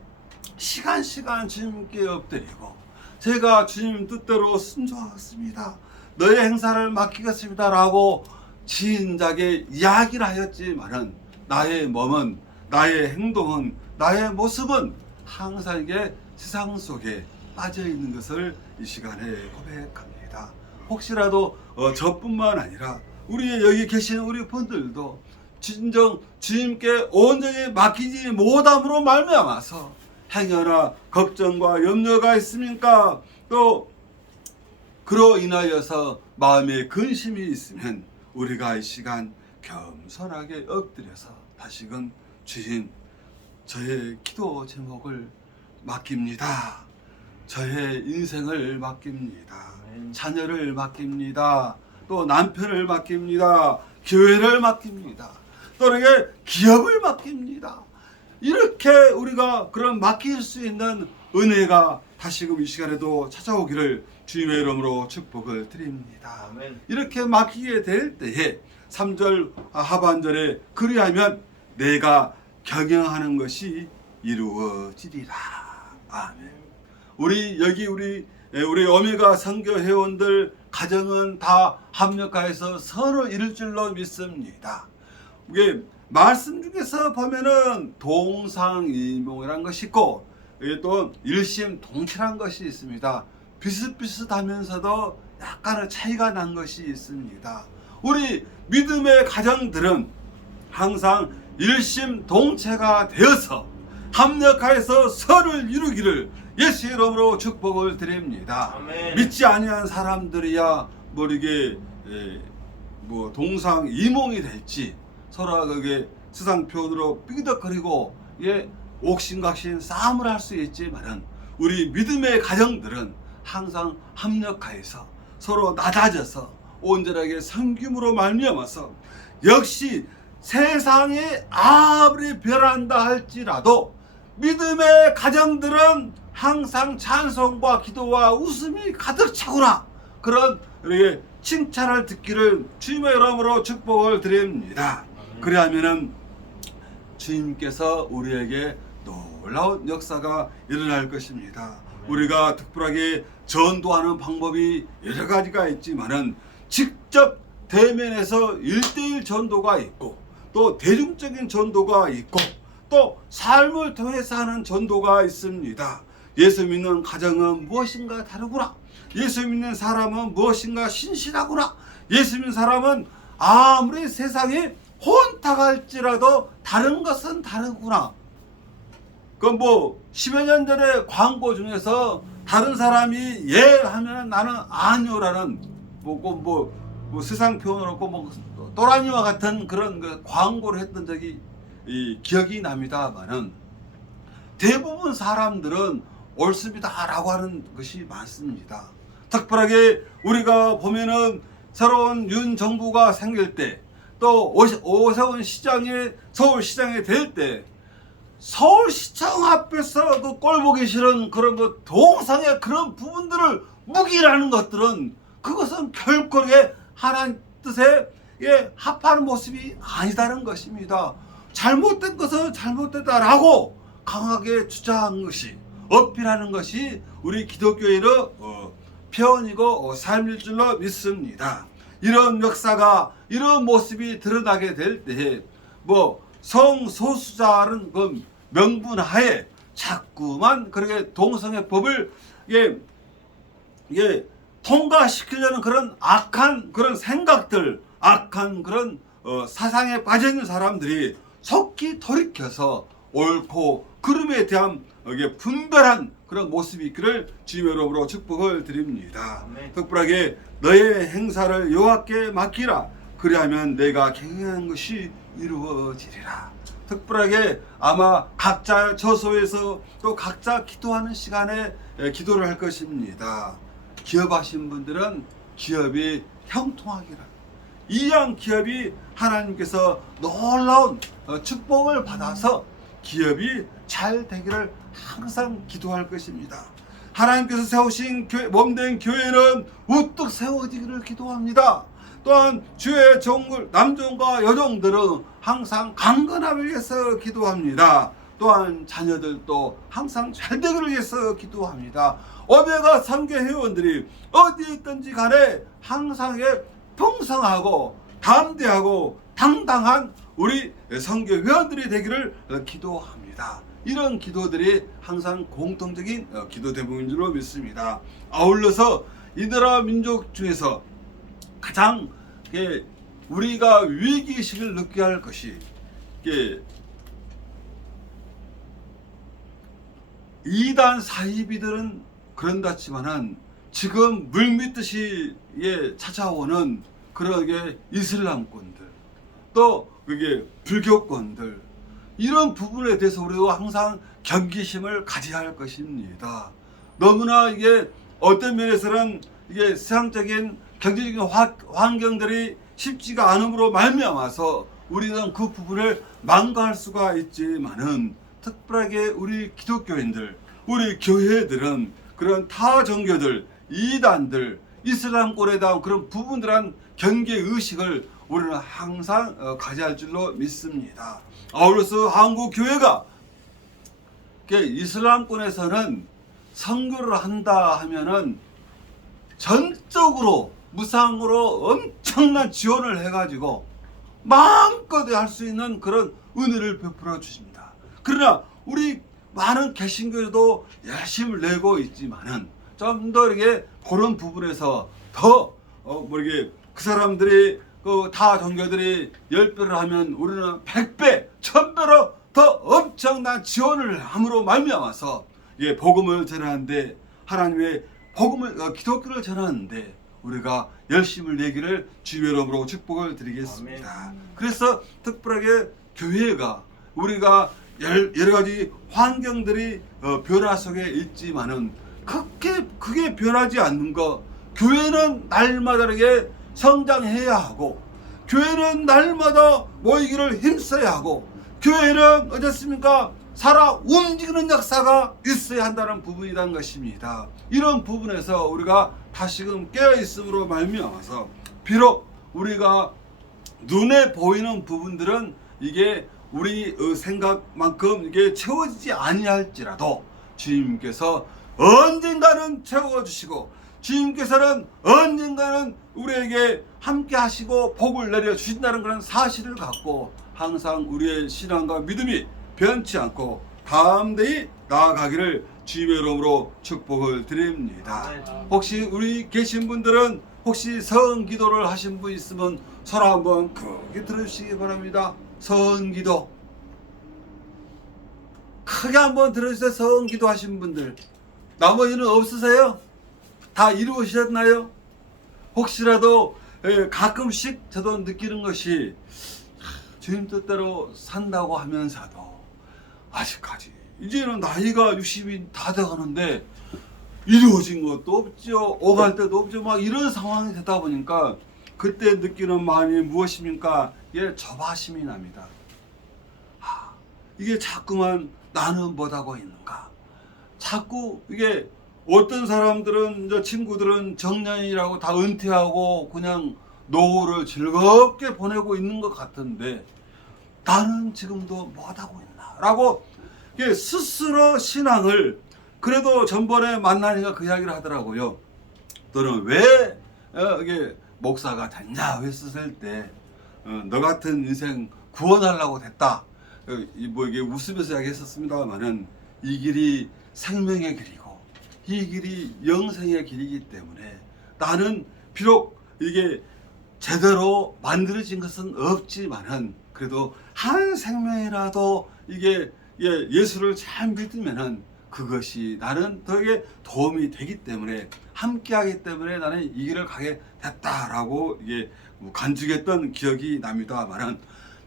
시간 주님께 엎드리고 제가 주님 뜻대로 순종하겠습니다. 너의 행사를 맡기겠습니다 라고 진작에 이야기를 하였지만은 나의 몸은, 나의 행동은, 나의 모습은 항상 이게 세상 속에 빠져 있는 것을 이 시간에 고백합니다. 혹시라도 저뿐만 아니라 우리 여기 계신 우리 분들도 진정 주님께 온전히 맡기지 못함으로 말미암아서 행여나 걱정과 염려가 있습니까? 또 그로 인하여서 마음에 근심이 있으면 우리가 이 시간 겸손하게 엎드려서 다시금 주님, 저의 기도 제목을 맡깁니다. 저의 인생을 맡깁니다. 자녀를 맡깁니다. 또 남편을 맡깁니다. 교회를 맡깁니다. 또 이렇게 기업을 맡깁니다. 이렇게 우리가 그런 맡길 수 있는 은혜가 다시금 이 시간에도 찾아오기를 주님의 이름으로 축복을 드립니다. 아멘. 이렇게 맡기게 될 때에 3절 하반절에 그리하면 내가 경영하는 것이 이루어지리라. 아멘. 우리 오메가 선교 회원들 가정은 다 합력하여서 선을 이룰 줄로 믿습니다. 이게 말씀 중에서 보면은 동상이몽이라는 것이 있고 또 일심동체라는 것이 있습니다. 비슷비슷하면서도 약간의 차이가 난 것이 있습니다. 우리 믿음의 가정들은 항상 일심동체가 되어서 합력하여서 선을 이루기를 예수 이름으로 축복을 드립니다. 아멘. 믿지 아니한 사람들이야 모르게 뭐 동상 이몽이 될지 서로 그게 세상 표현으로 삐덕거리고 옥신각신 싸움을 할 수 있지만은 우리 믿음의 가정들은 항상 합력하여서 서로 낮아져서 온전하게 섬김으로 말미암아서 역시 세상에 아무리 변한다 할지라도 믿음의 가정들은 항상 찬송과 기도와 웃음이 가득 차구나 그런 우리에게 칭찬을 듣기를 주님의 이름으로 축복을 드립니다. 그리하면은 주님께서 우리에게 놀라운 역사가 일어날 것입니다. 우리가 특별하게 전도하는 방법이 여러 가지가 있지만은 직접 대면에서 1:1 전도가 있고 또 대중적인 전도가 있고 또 삶을 통해서 하는 전도가 있습니다. 예수 믿는 가정은 무엇인가 다르구나. 예수 믿는 사람은 무엇인가 신실하구나. 예수 믿는 사람은 아무리 세상에 혼탁할지라도 다른 것은 다르구나. 그 10여 년 전에 광고 중에서 다른 사람이 예 하면 나는 아니요라는 세상 표현으로 또라니와 같은 그런 그 광고를 했던 적이 기억이 납니다만은 대부분 사람들은 옳습니다라고 하는 것이 많습니다. 특별하게 우리가 보면은 새로운 윤 정부가 생길 때 또 오세훈 시장이 서울시장이 될 때 서울시청 앞에서 그 꼴보기 싫은 그런 동상의 그런 부분들을 묵인하는 것들은 그것은 결코 하나님 뜻에 합하는 모습이 아니다는 것입니다. 잘못된 것은 잘못됐다라고 강하게 주장하는 것이 어필하는 것이 우리 기독교인의 표현이고 삶일 줄로 믿습니다. 이런 역사가 이런 모습이 드러나게 될 때 성소수자는 그 명분하에 자꾸만 그렇게 동성애 법을 통과시키려는 그런 악한 그런 생각들, 악한 그런 사상에 빠져 있는 사람들이 속히 돌이켜서 옳고 그름에 대한 분별한 그런 모습이 있기를 주님의 이름으로 축복을 드립니다. 아멘. 특별하게 너의 행사를 여호와께 맡기라. 그리하면 내가 경영한 것이 이루어지리라. 특별하게 아마 각자 저소에서 또 각자 기도하는 시간에 기도를 할 것입니다. 기업하신 분들은 기업이 형통하기를, 이양 기업이 하나님께서 놀라운 축복을 받아서 기업이 잘 되기를 항상 기도할 것입니다. 하나님께서 세우신 몸된 교회는 우뚝 세워지기를 기도합니다. 또한 주의 종들, 남종과 여종들은 항상 강건함을 위해서 기도합니다. 또한 자녀들도 항상 잘 되기를 위해서 기도합니다. 오메가 선교 회원들이 어디에 있든지 간에 항상 풍성하고 담대하고 당당한 우리 선교 회원들이 되기를 기도합니다. 이런 기도들이 항상 공통적인 기도 대목인 줄로 믿습니다. 아울러서 이 나라 민족 중에서 가장 우리가 위기의식을 느껴야 할 것이 이단 사이비들은 그런다지만은 지금 물밀듯이 찾아오는 그런 이슬람권들 또 그게 불교권들 이런 부분에 대해서 우리가 항상 경계심을 가져야 할 것입니다. 너무나 어떤 면에서는 세상적인 경제적인 환경들이 쉽지가 않음으로 말미암아서 우리는 그 부분을 망가할 수가 있지만은 특별하게 우리 기독교인들, 우리 교회들은 그런 타 종교들, 이단들, 이슬람권에 대한 그런 부분들한 경계 의식을 우리는 항상 가져야 할 줄로 믿습니다. 아울러서 한국 교회가 이슬람권에서는 선교를 한다 하면은 전적으로 무상으로 엄청난 지원을 해가지고 마음껏 할 수 있는 그런 은혜를 베풀어 주십니다. 그러나 우리 많은 개신교도 열심을 내고 있지만은 좀 더 이렇게 그런 부분에서 더 이렇게 그 사람들이 그 다 종교들이 10배를 하면 우리는 100배, 1000배로 더 엄청난 지원을 함으로 말미암아서 복음을 전하는데 하나님의 복음을 기독교를 전하는데 우리가 열심을 내기를 주의 이름으로 축복을 드리겠습니다. 그래서 특별하게 교회가 우리가 여러 가지 환경들이 변화 속에 있지만은 그게 변하지 않는 거. 교회는 날마다 이렇게 성장해야 하고 교회는 날마다 모이기를 힘써야 하고 교회는 어떻습니까? 살아 움직이는 역사가 있어야 한다는 부분이라는 것입니다. 이런 부분에서 우리가 다시금 깨어있음으로 말미암아서 비록 우리가 눈에 보이는 부분들은 이게 우리 생각만큼 이게 채워지지 아니할지라도 주님께서 언젠가는 채워주시고 주님께서는 언젠가는 우리에게 함께 하시고 복을 내려주신다는 그런 사실을 갖고 항상 우리의 신앙과 믿음이 변치 않고 담대히 나아가기를 주님의 이름으로 축복을 드립니다. 혹시 우리 계신 분들은 혹시 성기도를 하신 분 있으면 손 한번 크게 들어주시기 바랍니다. 성기도 크게 한번 들어주세요. 성기도 하신 분들. 나머지는 없으세요? 다 이루어지셨나요? 혹시라도 가끔씩 저도 느끼는 것이 주님 뜻대로 산다고 하면서도 아직까지 이제는 나이가 60이 다 돼가는데 이루어진 것도 없죠. 오갈 때도 없죠. 막 이런 상황이 되다 보니까 그때 느끼는 마음이 무엇입니까? 조바심이 납니다. 이게 자꾸만 나는 못하고 있는가? 자꾸 이게 어떤 사람들은 친구들은 정년이라고 다 은퇴하고 그냥 노후를 즐겁게 보내고 있는 것 같은데 나는 지금도 못하고 있나? 라고 스스로 신앙을 그래도 전번에 만나니까 그 이야기를 하더라고요. 너는 왜 이게 목사가 됐냐 했을 때 너 같은 인생 구원하려고 됐다. 이게 웃으면서 이야기했었습니다만은 이 길이 생명의 길이고 이 길이 영생의 길이기 때문에 나는 비록 이게 제대로 만들어진 것은 없지만은 그래도 한 생명이라도 이게 예수를 잘 믿으면은 그것이 나는 더에게 도움이 되기 때문에 함께하기 때문에 나는 이 길을 가게 됐다라고 이게 간증했던 기억이 납니다만은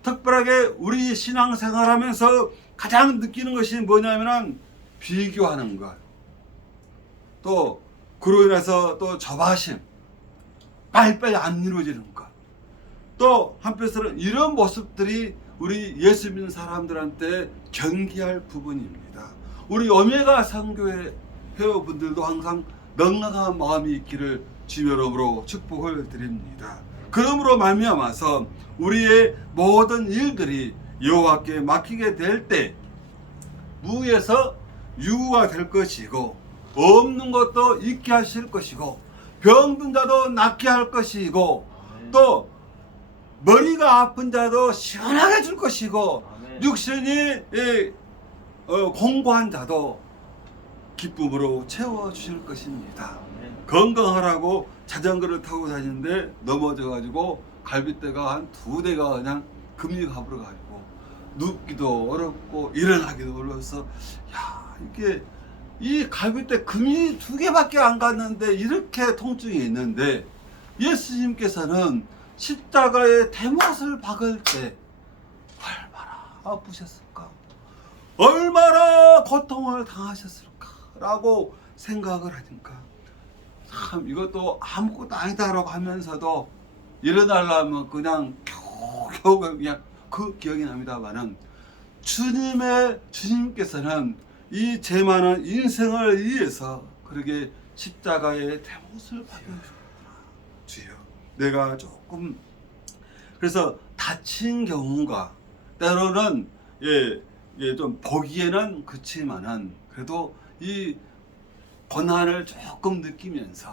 특별하게 우리 신앙생활하면서 가장 느끼는 것이 뭐냐면은 비교하는 것, 또 그로 인해서 또 조바심, 빨리빨리 안 이루어지는 것, 또 한편으로는 이런 모습들이 우리 예수 믿는 사람들한테 경계할 부분입니다. 우리 오메가 선교회 회원분들도 항상 넉넉한 마음이 있기를 주의 이름으로 축복을 드립니다. 그러므로 말미암아서 우리의 모든 일들이 여호와께 맡기게 될 때 무에서 유가 될 것이고 없는 것도 있게 하실 것이고 병든 자도 낫게 할 것이고 또 머리가 아픈 자도 시원하게 줄 것이고 육신이 공고한 자도 기쁨으로 채워주실 것입니다. 건강하라고 자전거를 타고 다니는데 넘어져가지고 갈비뼈가 한 2대가 그냥 금이갑으로 가지고 눕기도 어렵고 일어나기도 어려워서 이게 이 갈비뼈 금이 2개밖에 안 갔는데 이렇게 통증이 있는데 예수님께서는 십자가의 대못을 박을 때 얼마나 아프셨을까? 얼마나 고통을 당하셨을까? 라고 생각을 하니까 참 이것도 아무것도 아니다라고 하면서도 일어나려면 그냥 겨우 그냥 그 기억이 납니다만은 주님께서는 이 제 많은 인생을 위해서 그렇게 십자가의 대못을 박으셨구나. 주여, 내가 조금 그래서 다친 경우가 때로는 좀 보기에는 그렇지만은 그래도 이 고난을 조금 느끼면서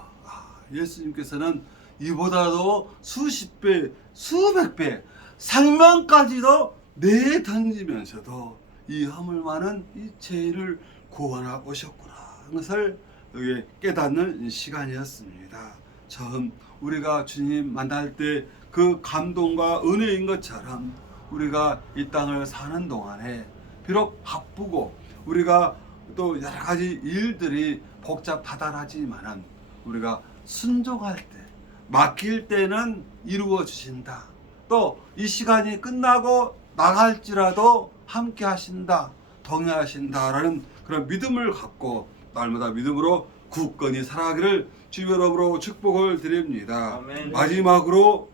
예수님께서는 이보다도 수십 배, 수백 배, 생명까지도 내던지면서도 이 허물 많은 이 죄인을 구원하러 오셨구나 하는 것을 여기 깨닫는 시간이었습니다. 처음 우리가 주님 만날 때 그 감동과 은혜인 것처럼 우리가 이 땅을 사는 동안에 비록 바쁘고 우리가 또 여러 가지 일들이 복잡하다하지만은 우리가 순종할 때, 맡길 때는 이루어 주신다. 또 이 시간이 끝나고 나갈지라도 함께 하신다, 동행하신다라는 그런 믿음을 갖고 날마다 믿음으로 굳건히 살아가기를 주의 이름으로 축복을 드립니다. 아멘. 마지막으로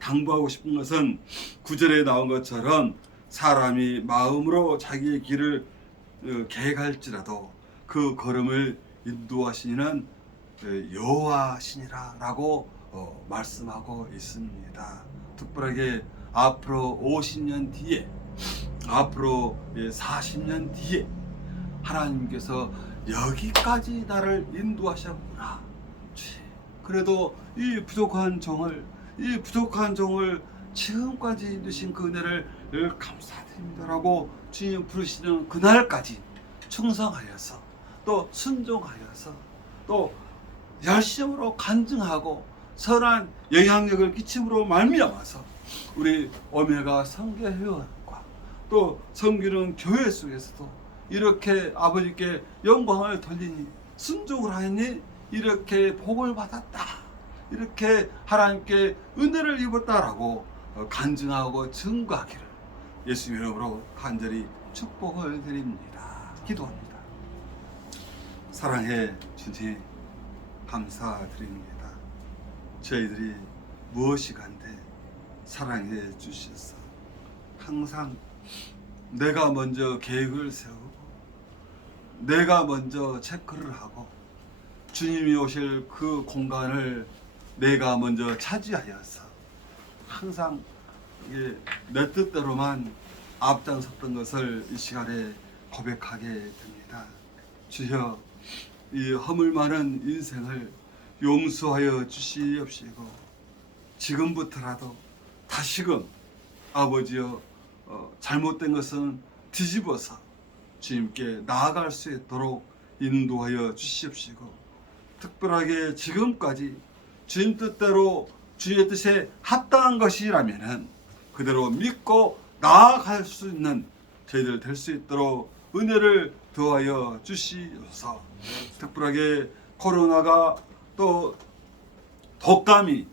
당부하고 싶은 것은 9절에 나온 것처럼 사람이 마음으로 자기의 길을 계획할지라도 그 걸음을 인도하시는 여호와시니라 라고 말씀하고 있습니다. 특별하게 앞으로 50년 뒤에, 앞으로 40년 뒤에 하나님께서 여기까지 나를 인도하셨구나. 그래도 이 부족한 종을 지금까지 인도신 그 은혜를 늘 감사드립니다라고 주님 부르시는 그날까지 충성하여서 또 순종하여서 또 열심으로 간증하고 선한 영향력을 끼침으로 말미암아서 우리 오메가 선교회원과 또 섬기는 교회 속에서도 이렇게 아버지께 영광을 돌리니 순종을 하니 이렇게 복을 받았다, 이렇게 하나님께 은혜를 입었다라고 간증하고 증거하기를 예수님 이름으로 간절히 축복을 드립니다. 기도합니다. 사랑해 주님 감사드립니다. 저희들이 무엇이 간데 사랑해 주셔서 항상 내가 먼저 계획을 세우고 내가 먼저 체크를 하고 주님이 오실 그 공간을 내가 먼저 차지하여서 항상 내 뜻대로만 앞장섰던 것을 이 시간에 고백하게 됩니다. 주여, 이 허물 많은 인생을 용서하여 주시옵시고 지금부터라도 다시금 아버지여 잘못된 것은 뒤집어서 주님께 나아갈 수 있도록 인도하여 주시옵시고 특별하게 지금까지 주님 뜻대로 주의 뜻에 합당한 것이라면은 그대로 믿고 나아갈 수 있는 저희들 될 수 있도록 은혜를 더하여 주시옵소서. 특별하게 코로나가 또 독감이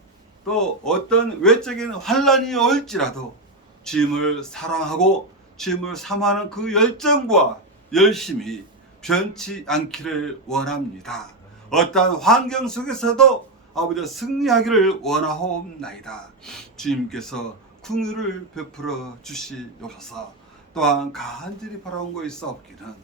또 어떤 외적인 환란이 올지라도 주님을 사랑하고 주님을 사모하는 그 열정과 열심이 변치 않기를 원합니다. 어떠한 환경 속에서도 아버지 승리하기를 원하옵나이다. 주님께서 긍휼을 베풀어 주시옵소서. 또한 간절히 바라온 거 있사옵기는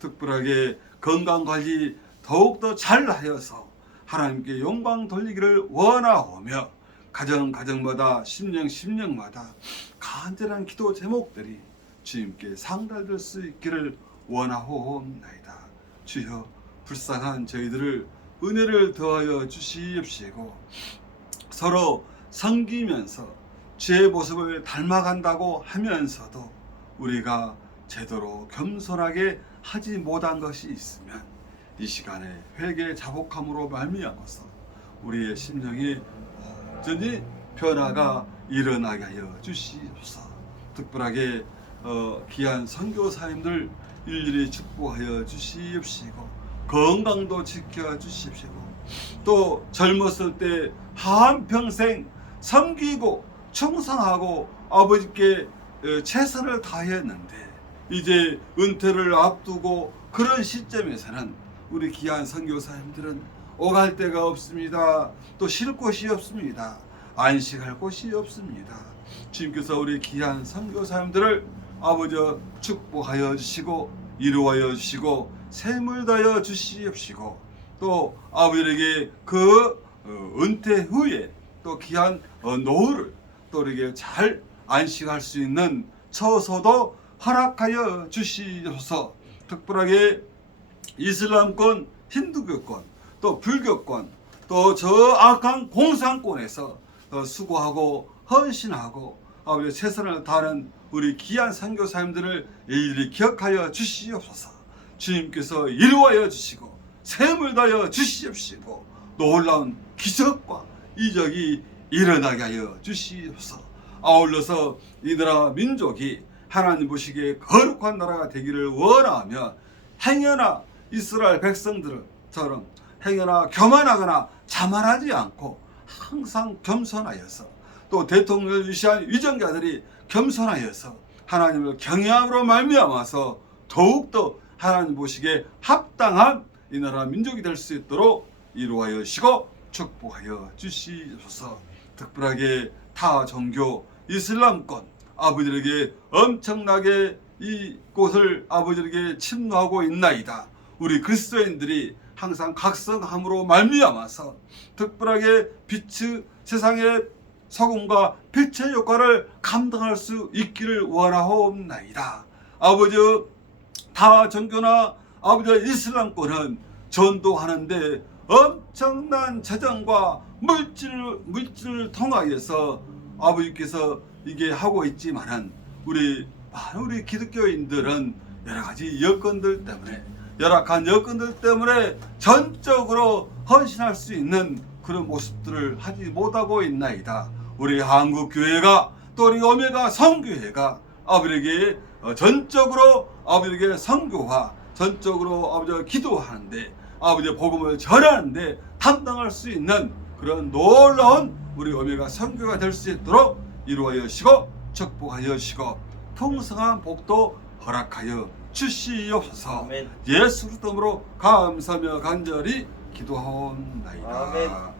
특별하게 건강관리 더욱더 잘하여서 하나님께 영광 돌리기를 원하오며 가정마다 심령마다 간절한 기도 제목들이 주님께 상달될 수 있기를 원하옵나이다. 주여, 불쌍한 저희들을 은혜를 더하여 주시옵시고 서로 섬기면서 주의 모습을 닮아간다고 하면서도 우리가 제대로 겸손하게 하지 못한 것이 있으면 이 시간에 회개 자복함으로 말미암아서 우리의 심령이 완전히 변화가 일어나게 하여 주시옵소서. 특별하게 귀한 선교사님들 일일이 축복하여 주시옵시고 건강도 지켜주십시오. 또 젊었을 때 한평생 섬기고 충성하고 아버지께 최선을 다했는데 이제 은퇴를 앞두고 그런 시점에서는 우리 귀한 선교사님들은 오갈 데가 없습니다. 또 쉴 곳이 없습니다. 안식할 곳이 없습니다. 주님께서 우리 귀한 선교사님들을 아버지 축복하여 주시고 이루하여 주시고 샘을 다여 주시옵시고 또 아버지에게 그 은퇴 후에 또 귀한 노후를 또 우리에게 잘 안식할 수 있는 처소도 허락하여 주시옵소서. 특별하게 이슬람권 힌두교권, 또 불교권, 또 저 악한 공산권에서 수고하고 헌신하고 아버지 최선을 다하는 우리 귀한 선교사님들을 일일이 기억하여 주시옵소서. 주님께서 이루어여 주시고 샘을 다여 주시옵시고 놀라운 기적과 이적이 일어나게 하여 주시옵소서. 아울러서 이 나라 민족이 하나님 보시기에 거룩한 나라가 되기를 원하며 행여나 이스라엘 백성들처럼 행여나 교만하거나 자만하지 않고 항상 겸손하여서 또 대통령을 위시한 위정자들이 겸손하여서 하나님을 경외함으로 말미암아서 더욱더 하나님 보시기에 합당한 이 나라 민족이 될 수 있도록 이루하여 주시고 축복하여 주시옵소서. 특별하게 타 종교 이슬람권 아버지에게 엄청나게 이곳을 아버지에게 침노하고 있나이다. 우리 그리스도인들이 항상 각성함으로 말미암아서 특별하게 빛의 세상의 소금과 빛의 역할을 감당할 수 있기를 원하옵나이다. 아버지 타 종교나 아버지 이슬람권은 전도하는데 엄청난 재정과 물질을 통하여서 아버지께서 이게 하고 있지만은 우리 기독교인들은 여러 가지 여건들 때문에 열악한 여건들 때문에 전적으로 헌신할 수 있는 그런 모습들을 하지 못하고 있나이다. 우리 한국교회가 또 우리 오메가 성교회가 아버지에게 전적으로 아버지에게 선교와 전적으로 아버지가 기도하는데 아버지 복음을 전하는데 담당할 수 있는 그런 놀라운 우리 오메가 선교가 될 수 있도록 이루어여 주시고 축복하여 주시고 풍성한 복도 허락하여 주시옵소서. 아멘. 예수 그리스도로 감사하며 간절히 기도하옵나이다. 아멘.